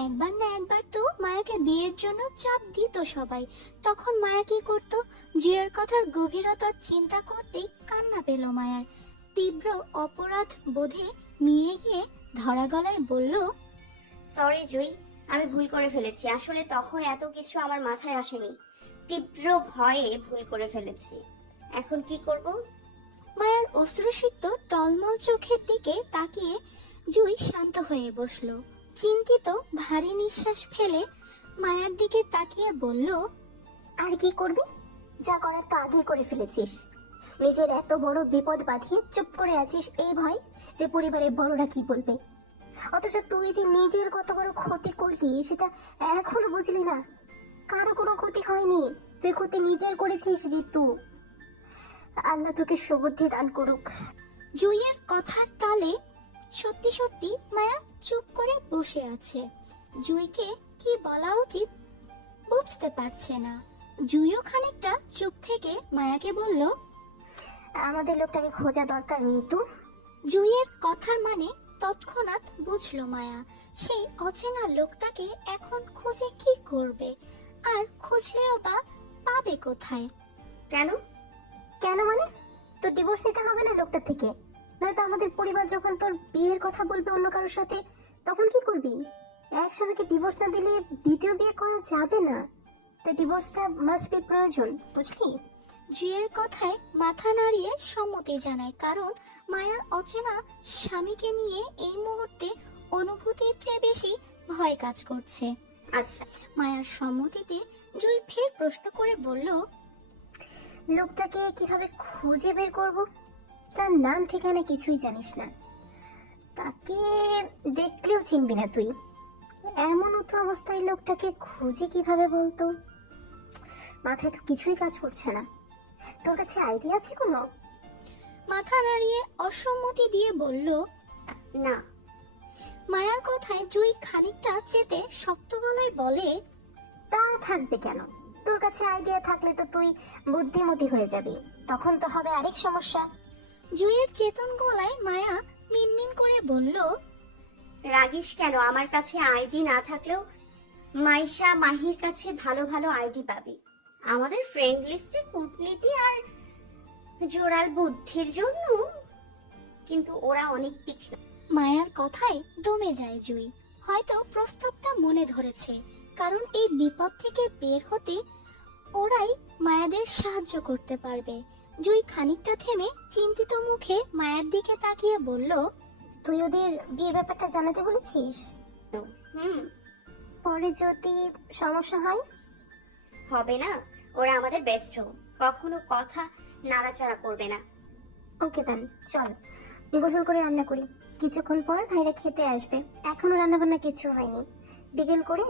একবার না একবার তো মায়াকে বিয়ের জন্য চাপ দিত সবাই। তখন মায়া কি করত? জুইয়ের কথার গভীরতার চিন্তা করতেই কান্না পেল মায়ার। তীব্র অপরাধ বোধে মিয়ে গিয়ে ধরা গলায় বলল, সরি জুই, আমি ভুল করে ফেলেছি। আসলে তখন এত কিছু আমার মাথায় আসেনি, তীব্র ভয়ে ভুল করে ফেলেছি। এখন কি করব? মায়ার অশ্রুসিক্ত টলমল চোখের দিকে তাকিয়ে জুই শান্ত হয়ে বসলো। চিন্তিত ভারী নিঃশ্বাস ফেলে মায়ার দিকে তাকিয়ে বলল, আর কি করবি? যা করার তো আগেই করে ফেলেছিস। নিজের এত বড় বিপদ বাঁধিয়ে চুপ করে আছিস এই ভয় যে পরিবারের বড়রা কি বলবে। অথচ তুই যে নিজের কত বড় ক্ষতি করলি সেটা এখনো বুঝলি না। কারো কোনো ক্ষতি হয়নি, তুই ক্ষতি নিজের করেছিস ঋতু। আল্লাহ তোকে সুবুদ্ধি দান করুক। জুইয়ের কথার তালে সত্যি সত্যি মায়া চুপ করে বসে আছে। জুইকে কি বলা উচিত বুঝতে পারছে না। জুইও খানিকটা চুপ থেকে মায়াকে বলল, আমাদের লোকটাকে খোঁজা দরকার ঋতু। জুইয়ের কথার মানে তৎক্ষণাৎ বুঝলো মায়া। সেই অচেনা লোকটাকে এখন খুঁজে কি করবে, আর খুঁজলেও বা পাবে কোথায়? কেন কেন মানে তোর ডিভোর্স নিতে হবে না লোকটার থেকে? নয়তো আমাদের পরিবার যখন তোর বিয়ের কথা বলবে অন্য কারোর সাথে, তখন কি করবি? এক স্বামীকে ডিভোর্স না দিলে দ্বিতীয় বিয়ে করা যাবে না। তো ডিভোর্সটা মাস্ট বি প্রয়োজন, বুঝলি? জুইয়ের কথায় মাথা নাড়িয়ে সম্মতি জানায়, কারণ মায়ার অচেনা স্বামীকে নিয়ে এই মুহূর্তে অনুভূতির চেয়ে বেশি ভয় কাজ করছে। আচ্ছা, মায়ার সম্মতিতে জুই ফের প্রশ্ন করে বলল, লোকটাকে কিভাবে খুঁজে বের করব? তার নাম ঠিকানা কিছুই জানিস না, তাকে দেখলেও চিনবি না তুই। এমন তো অবস্থায় লোকটাকে খুঁজে কিভাবে বলতো? মাথায় তো কিছুই কাজ করছে না। তোর কাছে আইডিয়া আছে কোনো? মাথা নাড়িয়ে অসম্মতি দিয়ে বলল, না। মায়ার কথায় জুই খানিকটা চেতে শক্ত গলায় বলে, তা থাকবে কেন? তোর কাছে আইডিয়া থাকলে তো তুই বুদ্ধিমতী হয়ে যাবি, তখন তো হবে আরেক সমস্যা। জুইয়ের চেতন গলায় মায়া মিনমিন করে বলল, রাগিস কেন? আমার কাছে আইডি না থাকলেও মাইশা মাহির কাছে ভালো ভালো আইডি পাবি। আমাদের ফ্রেন্ড লিস্টে কূটনীতি আর জোরাল বুদ্ধির জন্য কিন্তু ওরা অনেক তীক্ষ্ণ। মায়ার কথায় দমে যায় জুই। হয়তো প্রস্তাবটা মনে ধরেছে, কারণ এই বিপদ থেকে বের হতে ওরাই মায়াদের সাহায্য করতে পারবে। জুই খানিকটা থেমে চিন্তিত মুখে মায়ের দিকে তাকিয়ে বলল, তুই ওদের বিয়ের ব্যাপারটা জানাতে বলেছিস? পরে যদি সমস্যা হয়? হবে না, ওরা আমাদের বেস্ট, কখনো কথা নাড়াচাড়া করবে না। ওকে দেন, চল গোসল করে রান্না করি, কিছুক্ষণ পর ভাইরা খেতে আসবে। এখনো রান্না বান্না কিছু হয়নি। বিকেল করে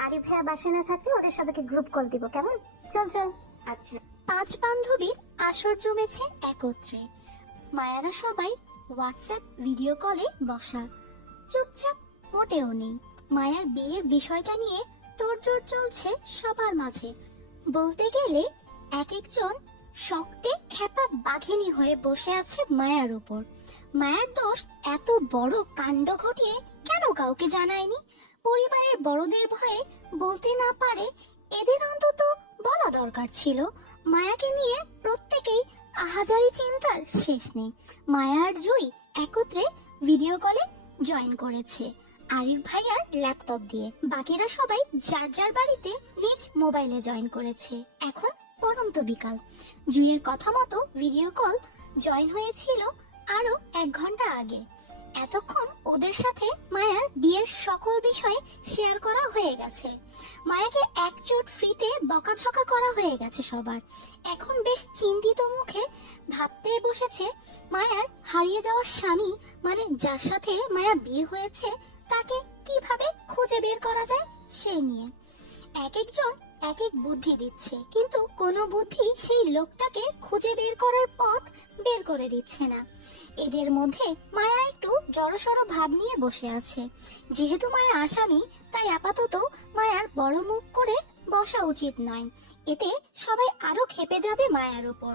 আরিফ ভাইয়া বাসায় না থাকলে ওদের সবাইকে গ্রুপ কল দিব, কেমন? চল চল। আচ্ছা। 5 বান্ধবীর আসর জমেছে একত্রে। মায়ারা সবাই হোয়াটসঅ্যাপ ভিডিও কলে বসা, চুপচাপ মোটেও নেই। মায়ার বিয়ের বিষয়টা নিয়ে তোড়জোড় চলছে সবার মাঝে। বলতে গেলে এক একজন শক্তে খ্যাপা বাঘিনী হয়ে বসে আছে মায়ার উপর। মায়ার দোষ এত বড় কাণ্ড ঘটিয়ে কেন কাউকে জানায়নি? পরিবারের বড়দের ভয়ে বলতে না পারে, এদের অন্তত বলা দরকার ছিল। মায়াকে নিয়ে প্রত্যেকেই আহাজারি চিন্তার শেষ নেই। মায়া আর জুই একত্রে ভিডিও কলে জয়েন করেছে আরিফ ভাইয়ার ল্যাপটপ দিয়ে। বাকিরা সবাই যার যার বাড়িতে নিজ মোবাইলে জয়েন করেছে। এখন পড়ন্ত বিকাল। জুইয়ের কথা মতো ভিডিও কল জয়েন হয়েছিল আরো 1 ঘন্টা আগে। এতক্ষণ ওদের সাথে মায়ার বিয়ের সকল বিষয় শেয়ার করা হয়ে গেছে। মায়াকে একজোট ফ্রিতে বকাঝকা করা হয়ে গেছে সবার। এখন বেশ চিন্তিত মুখে ভাবতে বসেছে মায়ার হারিয়ে যাওয়া স্বামী, মানে যার সাথে মায়া বিয়ে হয়েছে, তাকে কিভাবে খুঁজে বের করা যায় সেই নিয়ে। এক একজন এক এক বুদ্ধি দিচ্ছে, কিন্তু কোনো বুদ্ধি সেই লোকটাকে খুঁজে বের করার পথ বের করে দিচ্ছে না। এদের মধ্যে মায়া একটু জড়সড় ভাব নিয়ে বসে আছে। যেহেতু মায়া আসামি, তাই আপাতত মায়ার বড় মুখ করে বসা উচিত নয়। এতে সবাই আরো ক্ষেপে যাবে মায়ার উপর।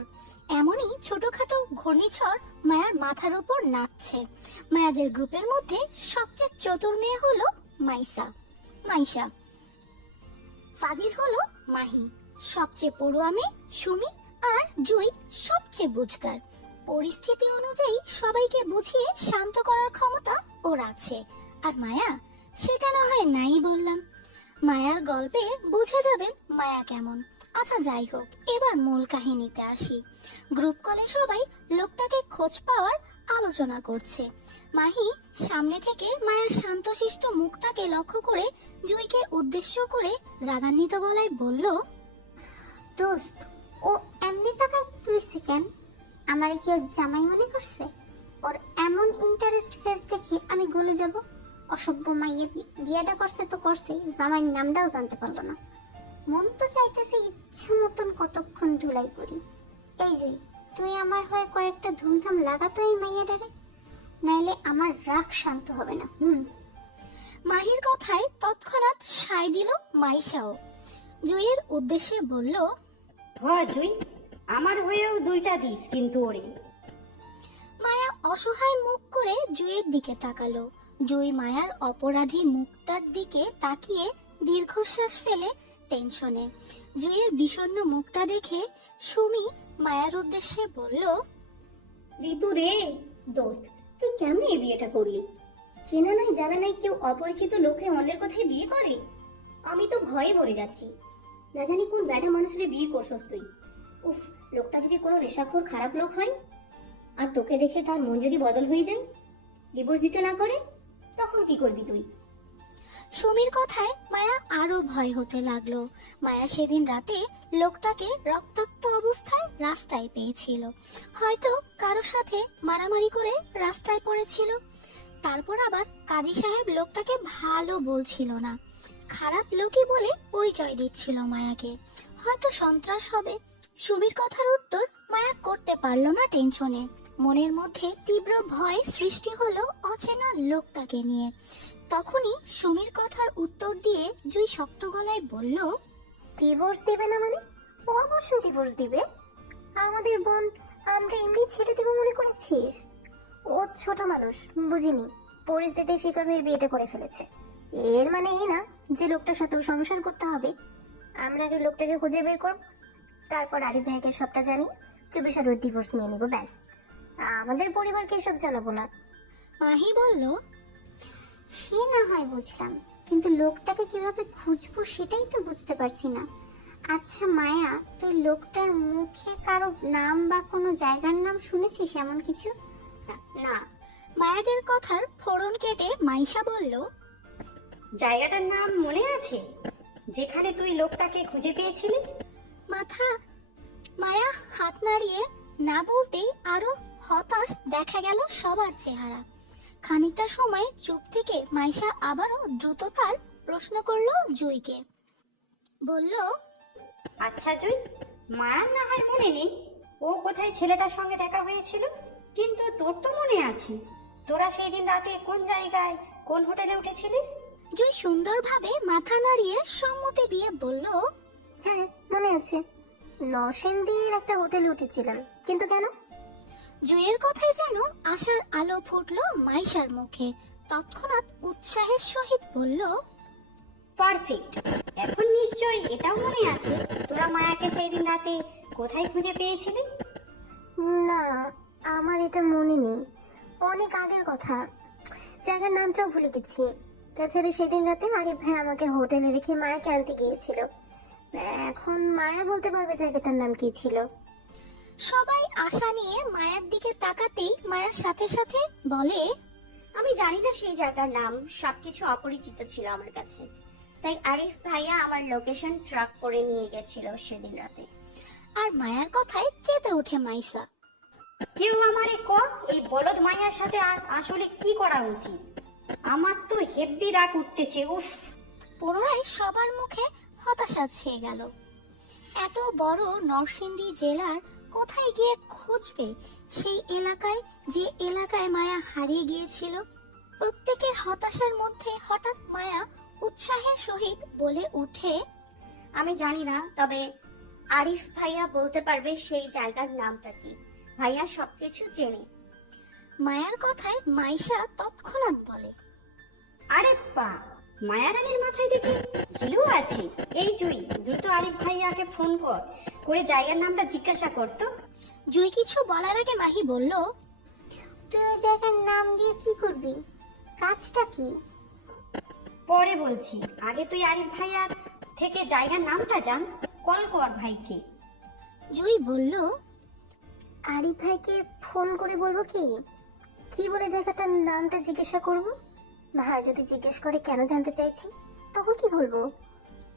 এমনই ছোটখাটো ঘূর্ণিঝড় মায়ার মাথার উপর নাচছে। মায়াদের গ্রুপের মধ্যে সবচেয়ে চতুর মেয়ে হলো মাইশা, ফাজিল হলো মাহি, সবচেয়ে পড়ুয়া মেয়ে সুমি, আর জুই সবচেয়ে বুঝদার। পরিস্থিতি অনুযায়ী সবাইকে বুঝিয়ে শান্ত করার ক্ষমতা ওর আছে। আর মায়া, সেটা না হয় নাই বললাম। মায়ার গল্পে বুঝে যাবেন মায়া কেমন। আচ্ছা যাই হোক, এবার মূল কাহিনীতে আসি। গ্রুপ কলে সবাই লোকটাকে খোঁজ পাওয়ার আলোচনা করছে। মাহি সামনে থেকে মায়ের শান্তশিষ্ট মুখটাকে লক্ষ্য করে জুইকে উদ্দেশ্য করে রাগান্বিত গলায় বলল, দোস্ত, ও এমনি তাকায় তুই সেকেন্ড আমারে কি ওর জামাই মনে করছে? ওর এমন ইন্টারেস্ট ফেস দেখে আমি গলে যাব। অসভ্য মাইয়ে বিয়েটা করছে তো করছে, জামাইয়ের নামটাও জানতে পারলো না। মন তো চাইতেছে ইচ্ছা মতন কতক্ষণ ধুলাই করি। এই জুই, তুই আমার হয়ে কয়েকটা ধুমধাম লাগাতো এই মাইয়াটারে, নাইলে আমার রাগ শান্ত হবে না। মাহির কথায় তৎক্ষণাৎ সায় দিল মাইশাও। জুইয়ের উদ্দেশ্যে বলল, জুই, আমার হয়েও 2টা দিস কিন্তু ওরে। মায়া অসহায় মুখ করে জুইয়ের দিকে তাকালো। জুই মায়ার অপরাধী মুখটার দিকে তাকিয়ে দীর্ঘশ্বাস ফেলে টেনশনে। জুইয়ের বিষণ্ণ মুখটা দেখে সুমি মায়ার উদ্দেশ্যে বলল, ঋতু রে দোস্ত, তুই কেমনে এই বিয়েটা করলি? চেনা নাই জানা নাই কেউ অপরিচিত লোকে অন্যের কথায় বিয়ে করে? আমি তো ভয়ে মরে যাচ্ছি। না জানি কোন ব্যাটা মানুষের বিয়ে করছস তুই। উফ, লোকটা যদি কোনো নেশাখোর খারাপ লোক হয়, আর তোকে দেখে তার মন যদি বদল হয়ে যায়, ডিভোর্স দিতে না করে, তখন কি করবি তুই? সুমির কথায় মায়া আরো ভয় হতে লাগলো। মায়া সেদিন রাতে লোকটাকে রক্তাক্ত অবস্থায় রাস্তায় পেয়েছিল। হয়তো কারোর সাথে মারামারি করে রাস্তায় পড়েছিল। তারপর আবার কাজী সাহেব লোকটাকে ভালো বলছিল না, খারাপ লোকই বলে পরিচয় দিচ্ছিল মায়াকে। হয়তো সন্ত্রাস হবে। সুমির কথার উত্তর মায়া করতে পারল না টেনশনে। মনের মধ্যে তীব্র ভয় সৃষ্টি হলো অচেনা লোকটাকে নিয়ে। তখনই সুমির কথার উত্তর দিয়ে জুই শক্ত গলায় বলল, ডিভোর্স দেবে না মানে? ও অবশ্যই ডিভোর্স দিবে। আমাদের বোন আমরা এমনি ছেড়ে দেবো মনে করেছিস? ও ছোট মানুষ, বুঝিনি, পরিস্থিতির শিকার হয়ে বিয়েটা করে ফেলেছে। এর মানে এই না যে লোকটার সাথেও সংসার করতে হবে। আমরা আগে লোকটাকে খুঁজে বের করব, তারপর আরিফ ভাইকে সবটা জানিয়ে চুপিসার ওর ডিভোর্স নিয়ে নিব, ব্যাস। আমাদের পরিবারকে এসব জানাবো না। মাহি বলল, সে না হয় বুঝলাম, কিন্তু লোকটাকে কিভাবে খুঁজবো সেটাই তো বুঝতে পারছি না। আচ্ছা মায়া, তুই লোকটার মুখে কারো নাম বা কোনো জায়গার নাম শুনেছিস এমন কিছু? না। মায়াদের কথার ফোড়ন কেটে মাইশা বলল, জায়গাটার নাম মনে আছে যেখানে তুই লোকটাকে খুঁজে পেয়েছিলি? মায়া হাত নাড়িয়ে না বলতেই আরো হতাশ দেখা গেল সবার চেহারা। খানিকটা সময় চুপ থেকে মাইশা আবারও দ্রুততার প্রশ্ন করলো জুইকে। বলল, আচ্ছা জুই, মায়ার না হয় মনে নেই ও কোথায় ছেলেটার সঙ্গে দেখা হয়েছিল, কিন্তু তোর তো মনে আছে তোরা সেই দিন রাতে কোন জায়গায় কোন হোটেলে উঠেছিলিস। জুই সুন্দরভাবে মাথা নাড়িয়ে সম্মতি দিয়ে বলল, হ্যাঁ মনে আছে, নরসিংদীর একটা হোটেলে উঠেছিলাম। কিন্তু কেন? জুইয়ের কথায় যেন আশার আলো ফুটলো মাইশার মুখে। তৎক্ষণাৎ উৎসাহের সহিত বলল, পারফেক্ট, এখন নিশ্চয়ই এটাও মনে আছে তোরা মায়াকে সেই দিন রাতে কোথায় খুঁজে পেয়েছিলি। না, আমার এটা মনে নেই, অনেক আগের কথা। জায়গার নামটাও ভুলে গেছি। তাছাড়া সেদিন রাতে আরিফ ভাই আমাকে হোটেলে রেখে মায়াকে আনতে গিয়েছিল। এখন মায়া বলতে পারবে জায়গাটার নাম কি ছিল। সবাই আশা নিয়ে মায়ার দিকে তাকাতেই মায়ার সাথে সাথে বলে, আমি জানি না সেই জায়গার নাম, সবকিছু অপরিচিত ছিল আমার কাছে, তাই আরিফ ভাইয়া আমার লোকেশন ট্র্যাক করে নিয়ে গেছিল সেদিন রাতে। আর মায়ার কথায় চেতে ওঠে মাইশা। কেউ আমারে ক এই বলদ মায়ার সাথে আসলে কি করা উচিত? আমার তো হেব্বি রাগ উঠতেছে, উফ। পুনরায় সবার মুখে হতাশা ছেয়ে গেল। এত বড় নরসিংদী জেলার কোথায় গিয়ে খুঁজবে সেই এলাকায়, যে এলাকায় মায়া হারিয়ে গিয়েছিল? প্রত্যেকের হতাশার মধ্যে হঠাৎ মায়া উৎসাহের সহিত বলে ওঠে, আমি জানি না, তবে আরিফ ভাইয়া বলতে পারবে সেই জায়গার নামটা কি। ভাইয়া সবকিছু চেনে। মায়ার কথায় মাইশা তৎক্ষণাৎ বলে, আরে পা, মায়া রানীর মাথায় দেখি ঘিলু আছে। এই জুই, দ্রুত আরিফ ভাইয়াকে ফোন করে জায়গার নামটা জিজ্ঞাসা করতো। জুই কিছু বলার আগে মাহি বলল, তুই ওই জায়গার নাম দিয়ে কি করবি? কাজটা কি? পরে বলছি, আগে তুই আরিফ ভাইয়ার থেকে জায়গার নামটা জান, কল কর ভাইকে। জুই বলল, আরিফ ভাইকে ফোন করে বলবো কি? কি বলে জায়গাটার নামটা জিজ্ঞাসা করব? ভাই যদি জিজ্ঞেস করে কেন জানতে চাইছি, তখন কি বলবো?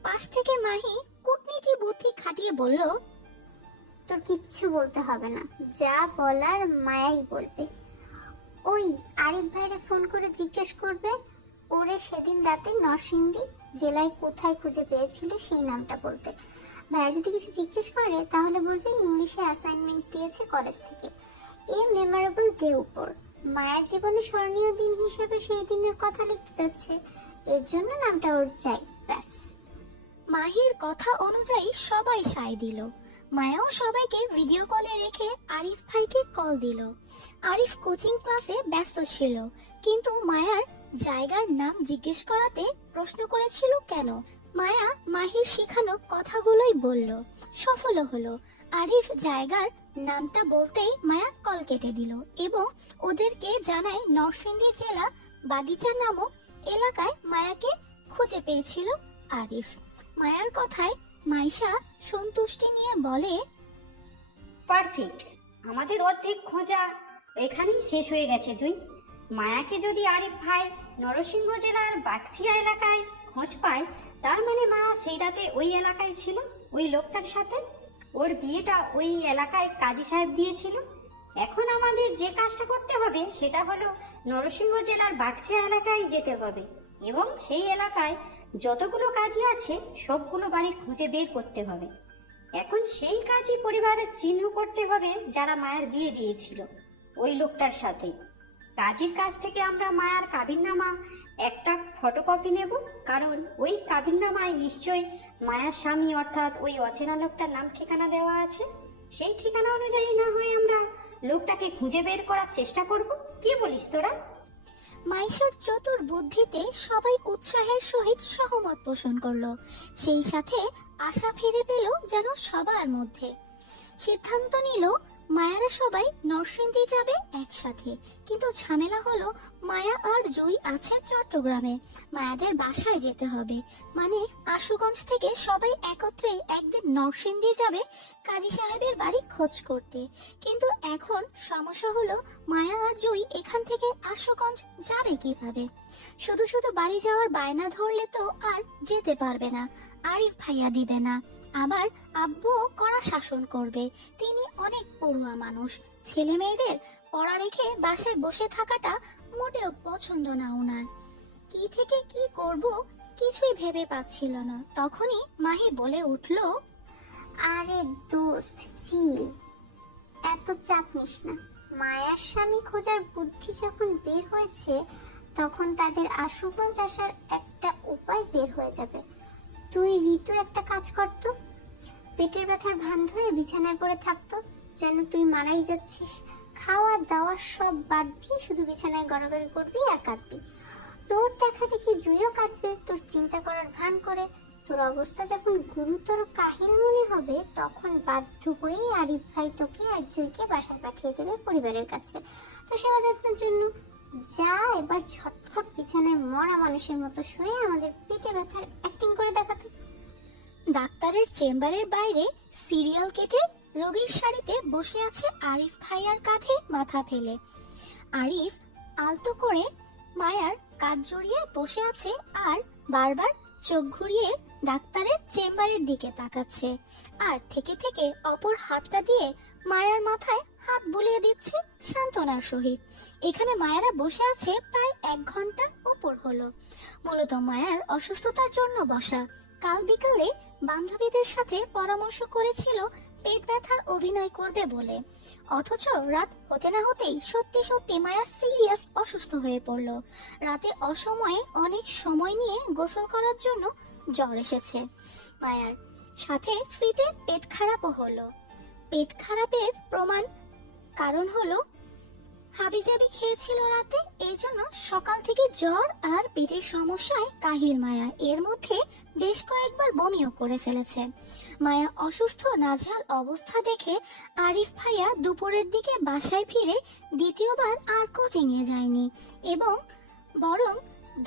পাশ থেকে মাহি কূটনীতি বুদ্ধি খাটিয়ে বলল, তোর কিচ্ছু বলতে হবে না, যা বলার মায়াই বলবে। ওই আরিফ ভাইরে ফোন করে জিজ্ঞেস করবে ওরে সেদিন রাতে নরসিংদী জেলায় কোথায় খুঁজে পেয়েছিল সেই নামটা বলতে। ভাইয়া যদি কিছু জিজ্ঞেস করে তাহলে বলবে ইংলিশে অ্যাসাইনমেন্ট দিয়েছে কলেজ থেকে। এই মেমোরেবল ডে উপর মায়ের জীবনে স্মরণীয় দিন হিসেবে সেই দিনের কথা লিখতে যাচ্ছে, এর জন্য নামটা ওর চাই, ব্যাস। মাহির কথা অনুযায়ী সবাই সায় দিল। মায়াও সবাইকে ভিডিও কলে রেখে আরিফ ভাইকে কল দিল। আরিফ কোচিং ক্লাসে ব্যস্ত ছিল, কিন্তু মায়ার জায়গার নাম জিজ্ঞেস করাতে প্রশ্ন করেছিল কেন। মায়া মাহির শেখানো কথাগুলোই বলল, সফল হলো। আরিফ জায়গার নামটা বলতেই মায়া কল কেটে দিল এবং ওদেরকে জানায় নরসিংদী জেলা বাগিচা নামক এলাকায় মায়াকে খুঁজে পেয়েছিল আরিফ। মায়ার কথায় মাইশা সন্তুষ্টি নিয়ে বলে, পারফেক্ট, আমাদের অর্ধেক খোঁজা এখানেই শেষ হয়ে গেছে জুই। মায়াকে যদি আরিফ ভাই নরসিংহ জেলার বাগচিয়া এলাকায় খোঁজ পায়, তার মানে মায়া সেই রাতে ওই এলাকায় ছিল ওই লোকটার সাথে। ওর বিয়েটা ওই এলাকায় কাজী সাহেব দিয়েছিল। এখন আমাদের যে কাজটা করতে হবে সেটা হলো নরসিংহ জেলার বাগচিয়া এলাকায় যেতে হবে এবং সেই এলাকায় যতগুলো কাজী আছে সবগুলো বাড়ি খুঁজে বের করতে হবে। এখন সেই কাজই পরিবারের চিহ্ন করতে হবে যারা মায়ের বিয়ে দিয়েছিল ওই লোকটার সাথে। কাজীর কাছ থেকে আমরা মায়ার কাবিননামা একটা ফটোকপি নেব, কারণ ওই কাবিননামায় নিশ্চয়ই মায়ার স্বামী অর্থাৎ ওই অচেনা লোকটার নাম ঠিকানা দেওয়া আছে। সেই ঠিকানা অনুযায়ী না হয় আমরা লোকটাকে খুঁজে বের করার চেষ্টা করব। কি বলিস তোরা? মাইশার চতুর বুদ্ধিতে সবাই উৎসাহের সহিত সহমত পোষণ করলো। সেই সাথে আশা ফিরে পেল যেন সবার মধ্যে। সিদ্ধান্ত নিল মায়ারা সবাই নরসিংদী যাবে একসাথে। কিন্তু ঝামেলা হলো মায়া আর জুই আছে চট্টগ্রামে, মায়াদের বাসায় যেতে হবে। মানে আশুগঞ্জ থেকে সবাই একত্রে একদিন নরসিংদী যাবে কাজী সাহেবের বাড়ি খোঁজ করতে। কিন্তু এখন সমস্যা হলো মায়া আর জুই এখান থেকে আশুগঞ্জ যাবে কিভাবে? শুধু শুধু বাড়ি যাওয়ার বায়না ধরলে তো আর যেতে পারবে না, আরিফ ভাইয়া দিবে না। আবার আব্বুও কড়া শাসন করবে, তিনি অনেক পড়ুয়া মানুষ। ছেলে মেয়েদের পড়া রেখে বাসায় বসে থাকাটা মোটেও পছন্দ না ওনার। কি থেকে কি করব কিছুই ভেবে পাচ্ছিল না। তখনই মাহি বলে উঠল, আরে দোস্ত চিল, এত চাপ নিস না। মায়ার স্বামী খোঁজার বুদ্ধি যখন বের হয়েছে তখন তাদের আশুগঞ্জ আসার একটা উপায় বের হয়ে যাবে। তুই ঋতু একটা কাজ করতো, পেটের ব্যথার ভান ধরে বিছানায় পড়ে থাকতো যেন তুই মারাই যাচ্ছিস। খাওয়া দাওয়া সব বাদ দিয়ে শুধু বিছানায় গড়াগড়ি করবি আর কাঁদবি। তোর দেখা দেখি জুইও কাটবে তোর চিন্তা করার ভান করে। তোর অবস্থা যখন গুরুতর কাহিল মনে হবে তখন বাধ্য হয়েই আরিফ ভাই তোকে আর জুইকে বাসায় পাঠিয়ে দেবে পরিবারের কাছে তো সেবা যত্নের জন্য। যা এবার ঝটফট বিছানায় মরা মানুষের মতো শুয়ে আমাদের পেটে ব্যথার অ্যাক্টিং করে দেখাতো। ডাক্তারের চেম্বারের বাইরে সিরিয়াল কেটে রোগীর সারিতে বসে আছে আরিফ ভাইয়ার কাঁধে মাথা ফেলে। আরিফ আলতো করে মায়ার কাঁধ জড়িয়ে বসে আছে আর বারবার চোখ ঘুরিয়ে ডাক্তারের চেম্বারের দিকে তাকাচ্ছে আর থেকে থেকে অপর হাতটা দিয়ে মায়ার মাথায় হাত বুলিয়ে দিচ্ছে সান্ত্বনার সহিত। এখানে মায়ারা বসে আছে প্রায় 1 ঘন্টার উপর হলো। মূলত মায়ার অসুস্থতার জন্য বসা। কাল বিকালে বান্ধবীদের সাথে পরামর্শ করেছিল পেট ব্যথার অভিনয় করবে বলে, অথচ রাত হতে না হতেই সত্যি সত্যি মায়া সিরিয়াস অসুস্থ হয়ে পড়ল। রাতে অসময়ে অনেক সময় নিয়ে গোসল করার জন্য জ্বর এসেছে মায়ার, সাথে ফ্রিতে পেট খারাপও হলো। পেট খারাপের প্রমাণ কারণ হলো হাবিজাবি খেয়েছিল রাতে, এই জন্য সকাল থেকে জ্বর আর পেটের সমস্যায় কাহিল মায়া। এর মধ্যে বেশ কয়েকবার বমিও করে ফেলেছে। মায়া অসুস্থ নাজেহাল অবস্থা দেখে আরিফ ভাইয়া দুপুরের দিকে বাসায় ফিরে দ্বিতীয়বার আর কোচিংয়ে যায়নি এবং বরং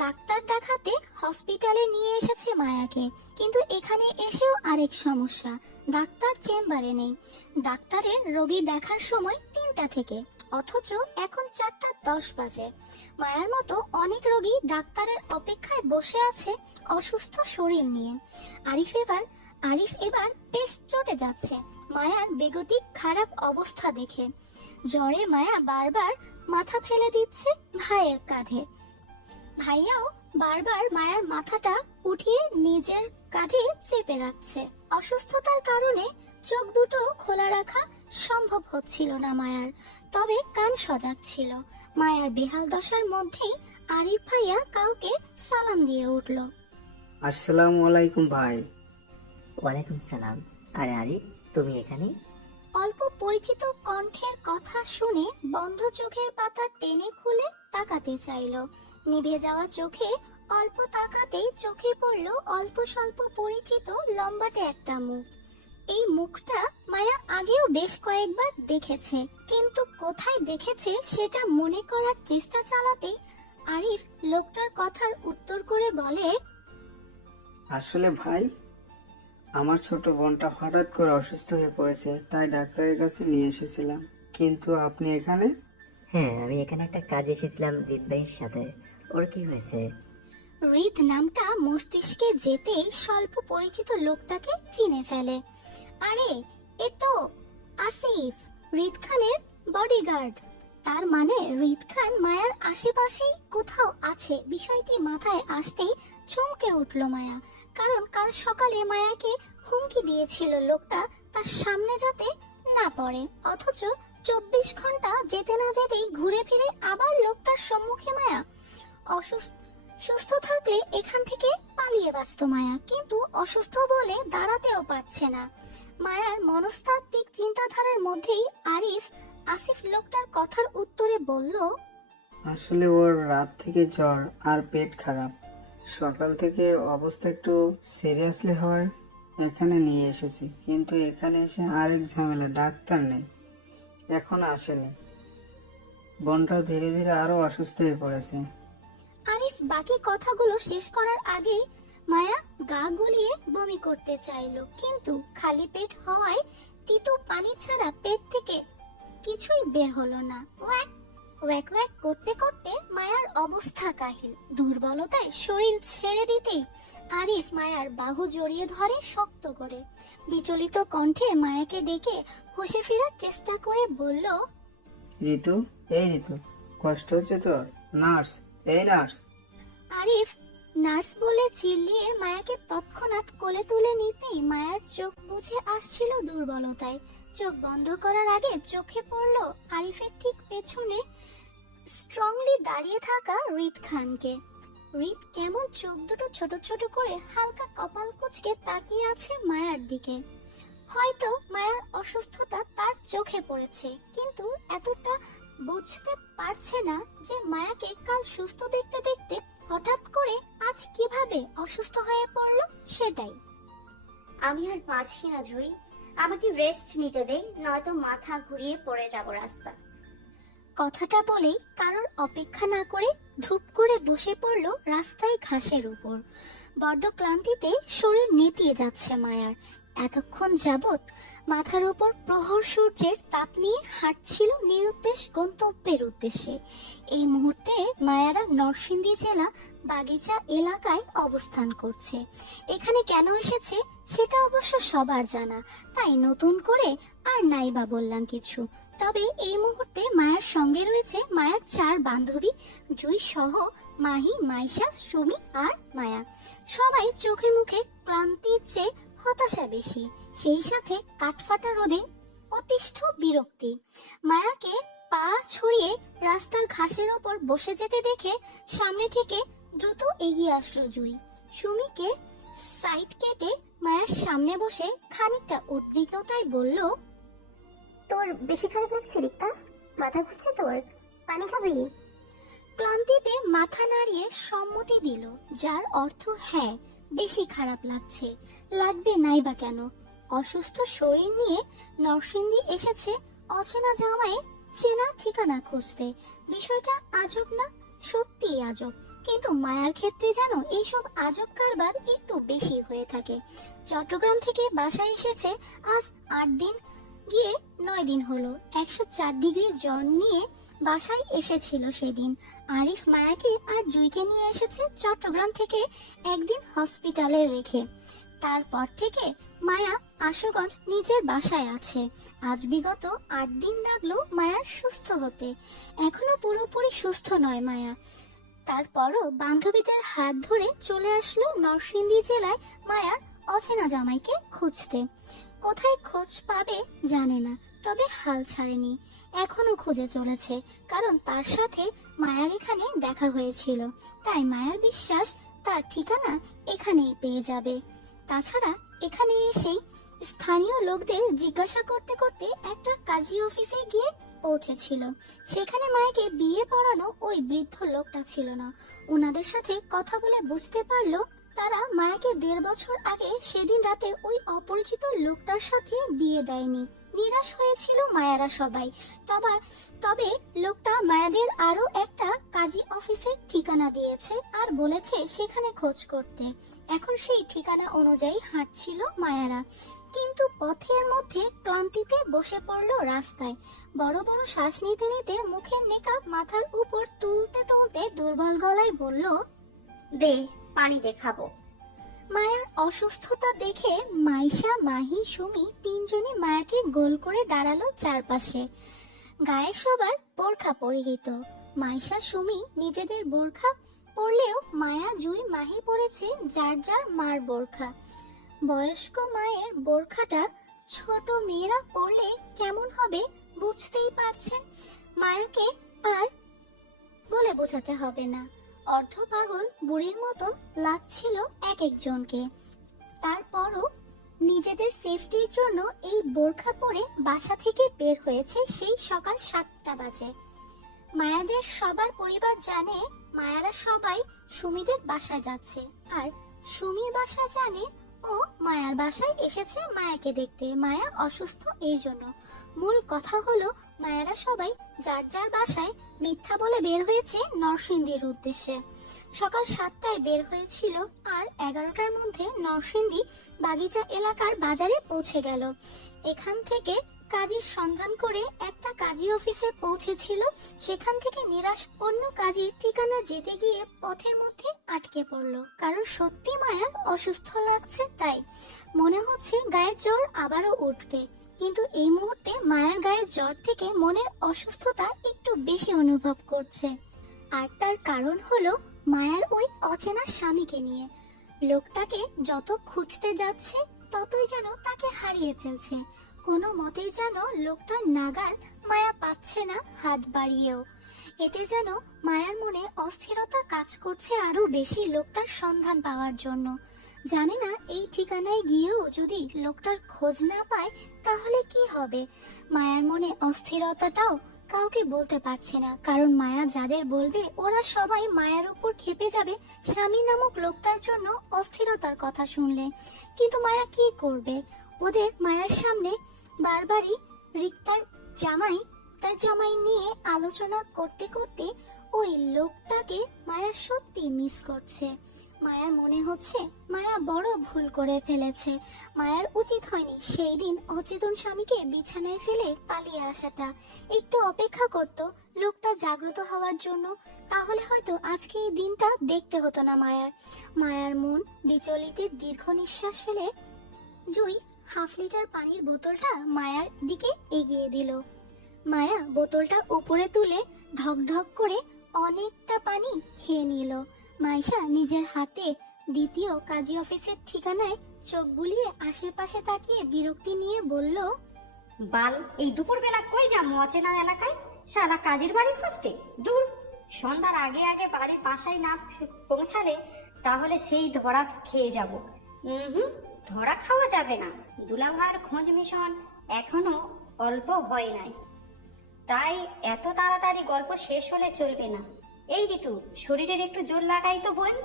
ডাক্তার দেখাতে হসপিটালে নিয়ে এসেছে মায়াকে। কিন্তু এখানে এসেও আরেক সমস্যা, ডাক্তার চেম্বারে নেই। ডাক্তারের রোগী দেখার সময় 3টা থেকে, অথচ এখন 4:10 বাজে। মায়ার মতো অনেক রোগী ডাক্তারের অপেক্ষায় বসে আছে অসুস্থ শরীর নিয়ে। আরিফ এবার বেশ চটে যাচ্ছে মায়ার বেগতিক খারাপ অবস্থা দেখে। জ্বরে মায়া বারবার মাথা ফেলে দিচ্ছে ভাইয়ের কাঁধে। ভাইয়াও বারবার মায়ার মাথাটা উঠিয়ে নিজের কাঁধে চেপে রাখছে। অসুস্থতার কারণে চোখ দুটো খোলা রাখা সম্ভব হচ্ছিল না মায়ার, তবে কান সজাগ ছিল। মায়ার বেহাল দশার মধ্যেই আরিফ ভাইয়া কাউকে সালাম দিয়ে উঠল। আসসালামু আলাইকুম ভাই। ওয়ালাইকুম সালাম। আরে আরিফ, তুমি এখানে? অল্প পরিচিত কণ্ঠের কথা শুনে বন্ধ চোখের পাতা টেনে খুলে তাকাতে চাইলো। নিভে যাওয়া চোখে অল্প তাকাতেই চোখে পড়ল অল্প স্বল্প পরিচিত লম্বাটে একটা মুখ। এই মুখটা মায়া আগেও বেশ কয়েকবার দেখেছে, কিন্তু কোথায় দেখেছে সেটা মনে করার চেষ্টা চালাতেই আরিফ লোকটার কথার উত্তর করে বলে, আসলে ভাই, আমার ছোট বোনটা হঠাৎ করে অসুস্থ হয়ে পড়েছে, তাই ডাক্তারের কাছে নিয়ে এসেছিলাম। কিন্তু আপনি এখানে? হ্যাঁ, আমি এখানে একটা কাজ এসেছিলাম রিত ভাইয়ের সাথে। ওর কি হয়েছে? রিত নামটা মস্তিষ্কে যেতেই স্বল্প পরিচিত লোকটাকে চিনে ফেলে। আরে, এ তো আসিফ, রিত খানের বডিগার্ড। তার মানে রিত খান মায়ার আশেপাশেই কোথাও আছে। বিষয়টি মাথায় আসতেই চমকে উঠল মায়া, কারণ কাল সকালে মায়াকে হুমকি দিয়েছিল লোকটা তার সামনে যাতে না পড়ে, অথচ 24 ঘন্টা যেতে না যেতেই ঘুরে ফিরে আবার লোকটার সম্মুখে মায়া। সুস্থ থাকলে এখান থেকে পালিয়ে বাঁচত মায়া, কিন্তু অসুস্থ বলে দাঁড়াতেও পারছে না। মায়ার মনস্তাত্ত্বিক চিন্তাধারার মধ্যেই আরিফ আসিফ লোকটার কথার উত্তরে বলল, আসলে ওর রাত থেকে জ্বর আর পেট খারাপ। সকাল থেকে অবস্থা একটু সিরিয়াসলি হওয়ায় এখানে নিয়ে এসেছি, কিন্তু এখানে এসে আরেক ঝামেলা, ডাক্তার নেই, এখন আসেনি। বোনটা ধীরে ধীরে আরো অসুস্থ হয়ে পড়েছে। আরিফ বাকি কথাগুলো শেষ করার আগেই মায়া গা গুলিয়ে বমি করতে চাইলো, কিন্তু খালি পেট হওয়ায় তিতো পানি ছাড়া পেট থেকে কিছুই বের হলো না। ওয়াক ওয়াক ওয়াক করতে করতে মায়ার অবস্থা কাহিল। দুর্বলতায় শরীর ছেড়ে দিতেই আরিফ মায়ার বাহু জড়িয়ে ধরে শক্ত করে। বিচলিত কণ্ঠে মায়াকে ডেকে হুঁশে ফেরার চেষ্টা করে বলল, ঋতু, এই ঋতু, কষ্ট হচ্ছে তোর? নার্স, এই নার্স। আরিফ নার্স বলে চিল্লিয়ে মায়াকে তৎক্ষণাৎ কোলে তুলে নিতেই মায়ার চোখ বুঝে আসছিল দুর্বলতায়। চোখ বন্ধ করার আগে চোখে পড়ল আরিফের ঠিক পেছনে স্ট্রংলি দাঁড়িয়ে থাকা রিত খানকে। রিত কেমন চোখ দুটো ছোট ছোট করে হালকা কপাল কুঁচকে তাকিয়ে আছে মায়ার দিকে। হয়তো মায়ার অসুস্থতা তার চোখে পড়েছে, কিন্তু এতটা বুঝতে পারছে না যে মায়াকে কাল সুস্থ দেখতে দেখতে হঠাৎ করে আজ কিভাবে অসুস্থ হয়ে পড়লো সেটাই। আমি আর পারছি না জুই, আমাকে রেস্ট নিতে দে, নয়তো মাথা ঘুরিয়ে পড়ে যাব রাস্তা। কথাটা বলেই কারোর অপেক্ষা না করে ধূপ করে বসে পড়লো রাস্তায় ঘাসের উপর। বড্ড ক্লান্তিতে শরীর নেতিয়ে যাচ্ছে মায়ার। এতক্ষণ যাবৎ মাথার উপর প্রহর সূর্যের তাপ নিয়ে হাঁটছিল নিরুদ্দেশ গন্তব্যের উদ্দেশ্যে। এই মুহূর্তে মায়ারা নরসিংদী জেলা বাগিচা এলাকায় অবস্থান করছে। এখানে কেন এসেছে সেটা অবশ্য সবার জানা, তাই নতুন করে আর নাই বা বললাম কিছু। তবে এই মুহূর্তে মায়ার সঙ্গে রয়েছে মায়ার 4 বান্ধবী, জুই সহ মাহি, মাইশা, সুমি আর মায়া। সবাই চোখে মুখে ক্লান্তির চেয়ে হতাশা বেশি, সেই সাথে কাঠফাটা রোদে অতিষ্ঠ বিরক্তি। মায়াকে পা ছড়িয়ে রাস্তার ঘাসের ওপর বসে যেতে দেখে সামনে থেকে দ্রুত এগিয়ে আসলো জুই। সুমিকে সাইড কেটে মায়ার সামনে বসে খানিকটা উদ্বিগ্নতায় বলল, তোর বেশি খারাপ লাগছে রিক্তা? মাথা ঘুরছে তোর? পানি খাবি? ক্লান্তিতে মাথা নাড়িয়ে সম্মতি দিল, যার অর্থ হ্যাঁ, বেশি খারাপ লাগছে। লাগবে নাই বা কেন? অসুস্থ শরীর নিয়ে নরসিংদী এসেছে অচেনা জামাইয়ের চেনা ঠিকানা খুঁজতে। বিষয়টা আজব না? সত্যিই আজব, কিন্তু মায়ার ক্ষেত্রে যেন এইসব আজব কারবার একটু বেশি হয়ে থাকে। চট্টগ্রাম থেকে বাসায় এসেছে আজ 8 দিন, গিয়ে 9 দিন হলো। 104 ডিগ্রি জ্বর নিয়ে বাসায় এসেছিল সেদিন। আরিফ মায়াকে আর জুইকে নিয়ে এসেছে চট্টগ্রাম থেকে একদিন হসপিটালে রেখে। তারপর থেকে মায়া আশুগঞ্জ নিজের বাসায় আছে। আজ বিগত 8 দিন লাগলো মায়ার সুস্থ হতে। এখনো পুরোপুরি সুস্থ নয় মায়া, তারপরও বান্ধবীদের হাত ধরে চলে আসলো নরসিংদী জেলায় মায়ার অচেনা জামাইকে খুঁজতে। কোথায় খোঁজ পাবে জানে না, তবে হাল ছাড়েনি, এখনো খুঁজে চলেছে। কারণ তার সাথে মায়ার এখানে দেখা হয়েছিল, তাই মায়ার বিশ্বাস তার ঠিকানা এখানেই পেয়ে যাবে। তাছাড়া এখানে এসেই স্থানীয় লোকদের জিজ্ঞাসা করতে করতে একটা কাজী অফিসে গিয়ে পৌঁছেছিল। সেখানে মায়াকে বিয়ে পড়ানো ওই বৃদ্ধ লোকটা ছিল না। ওনাদের সাথে কথা বলে বুঝতে পারলো তারা মায়াকে 1.5 বছর আগে সেদিন রাতে ওই অপরিচিত লোকটার সাথে বিয়ে দেয়নি। নিরাশ হয়েছিল মায়ারা সবাই। তবে লোকটা মায়াদের আরো একটা কাজী অফিসের ঠিকানা দিয়েছে আর বলেছে সেখানে খোঁজ করতে। এখন সেই ঠিকানা অনুযায়ী হাঁটছিল মায়ারা, কিন্তু পথের মধ্যে ক্লান্তিতে বসে পড়লো রাস্তায়। বড় বড় শ্বাস নিতে নিতে মুখের নেকাব মাথার উপর তুলতে তুলতে দুর্বল গলায় বলল, দে পানি দেখাবো। মায়ার অসুস্থতা দেখে মাইশা, মাহি, সুমি তিনজনই মায়াকে গোল করে দাঁড়ালো চারপাশে। গায়ে সবার বোরখা পরিহিত। মাইশা, সুমি নিজেদের বোরখা পরলেও মায়া, জুই, মাহি পরেছে যার যার মার বোরখা। বয়স্ক মায়ের বোরখাটা ছোট মেয়েরা পরলে কেমন হবে বুঝতেই পারছেন। মায়াকে আর বলে বোঝাতে হবে না, অর্ধ পাগল বুড়ির মতন লাগছিল এক একজনকে। তারপরও নিজেদের সেফটির জন্য এই বোরখা পরে বাসা থেকে বের হয়েছে সেই সকাল 7টা বাজে। মায়াদের সবার পরিবার জানে মায়ারা সবাই সুমিদের বাসায় যাচ্ছে, আর সুমির বাসা জানে ও মায়ার বাসায় এসেছে মায়াকে দেখতে। মায়া অসুস্থ এই জন্য। মূল কথা হলো মায়ারা সবাই যার যার বাসায় মিথ্যা বলে বের হয়েছে নরসিংদীর উদ্দেশ্যে। সকাল 7টায় বের হয়েছিল আর 11টার মধ্যে নরসিংদী বাগিচা এলাকার বাজারে পৌঁছে গেল। এখান থেকে কাজের সন্ধান করে একটা কাজী অফিসে পৌঁছেছিল। সেখান থেকে নিরাশ অন্য কাজীর ঠিকানা যেতে গিয়ে পথের মধ্যে আটকে পড়লো। কারণ সত্যি মায়ার অসুস্থ লাগছে, তাই মনে হচ্ছে গায়ের জ্বর আবারও উঠবে। কিন্তু এই মুহূর্তে মায়ার গায়ের জ্বর থেকে মনের অসুস্থতা একটু বেশি অনুভব করছে। আর তার কারণ হলো মায়ার ওই অচেনা স্বামীকে নিয়ে। লোকটাকে যত খুঁজতে যাচ্ছে ততই যেন তাকে হারিয়ে ফেলছে। কোনো মতেই যেন লোকটার নাগাল মায়া পাচ্ছে না হাত বাড়িয়েও। এতে যেন মায়ার মনে অস্থিরতা কাজ করছে আরো বেশি লোকটার সন্ধান পাওয়ার জন্য। জানে না এই ঠিকানায় গিয়েও যদি লোকটার খোঁজ না পায় তাহলে কি হবে। মায়ার মনে অস্থিরতাটাও কাউকে বলতে পারছে না, কারণ মায়া যাদের বলবে ওরা সবাই মায়ার উপর ক্ষেপে যাবে স্বামী নামক লোকটার জন্য অস্থিরতার কথা শুনলে। কিন্তু মায়া কি করবে? ওদের মায়ার সামনে বারবারই রিক্তার জামাই নিয়ে আলোচনা করতে করতে ওই লোকটাকে মায়া সত্যি মিস করছে। মায়ার মনে হচ্ছে মায়া বড় ভুল করে ফেলেছে। মায়ার উচিত হয়নি সেই দিন অচেতন স্বামীকে বিছানায় ফেলে পালিয়ে আসাটা। একটু অপেক্ষা করত লোকটা জাগ্রত হওয়ার জন্য, তাহলে হয়তো আজকে এই দিনটা দেখতে হতো না মায়ার। মায়ার মন বিচলিতের দীর্ঘ নিঃশ্বাস ফেলে জুই 1/2 লিটার পানির বোতলটা মায়ার দিকে এগিয়ে দিল। মায়া বোতলটা উপরে তুলে ঢক ঢক করে অনেকটা পানি খেয়ে নিল। মাইশা নিজের হাতে দ্বিতীয় কাজী অফিসের ঠিকানায় চোখ বুলিয়ে আশেপাশে তাকিয়ে বিরক্তি নিয়ে বলল, বাল, এই দুপুরবেলা কই যাবো অচেনা এলাকায়? সারা কাজের বাড়ি খুঁজতে? দূর, সন্ধ্যার আগে আগে বাড়ির বাসায় না পৌঁছালে তাহলে সেই ধরা খেয়ে যাব। ধরা খাওয়া যাবে না। দুলাভাইয়ের খোঁজ মিশন এখনো অল্প হয় নাই, তাই এত তাড়াতাড়ি গল্প শেষ হলে চলবে না। এই ঋতু, শরীরের একটু জোর লাগাই তো বোন।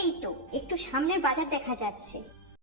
এই তো একটু সামনের বাজার দেখা যাচ্ছে,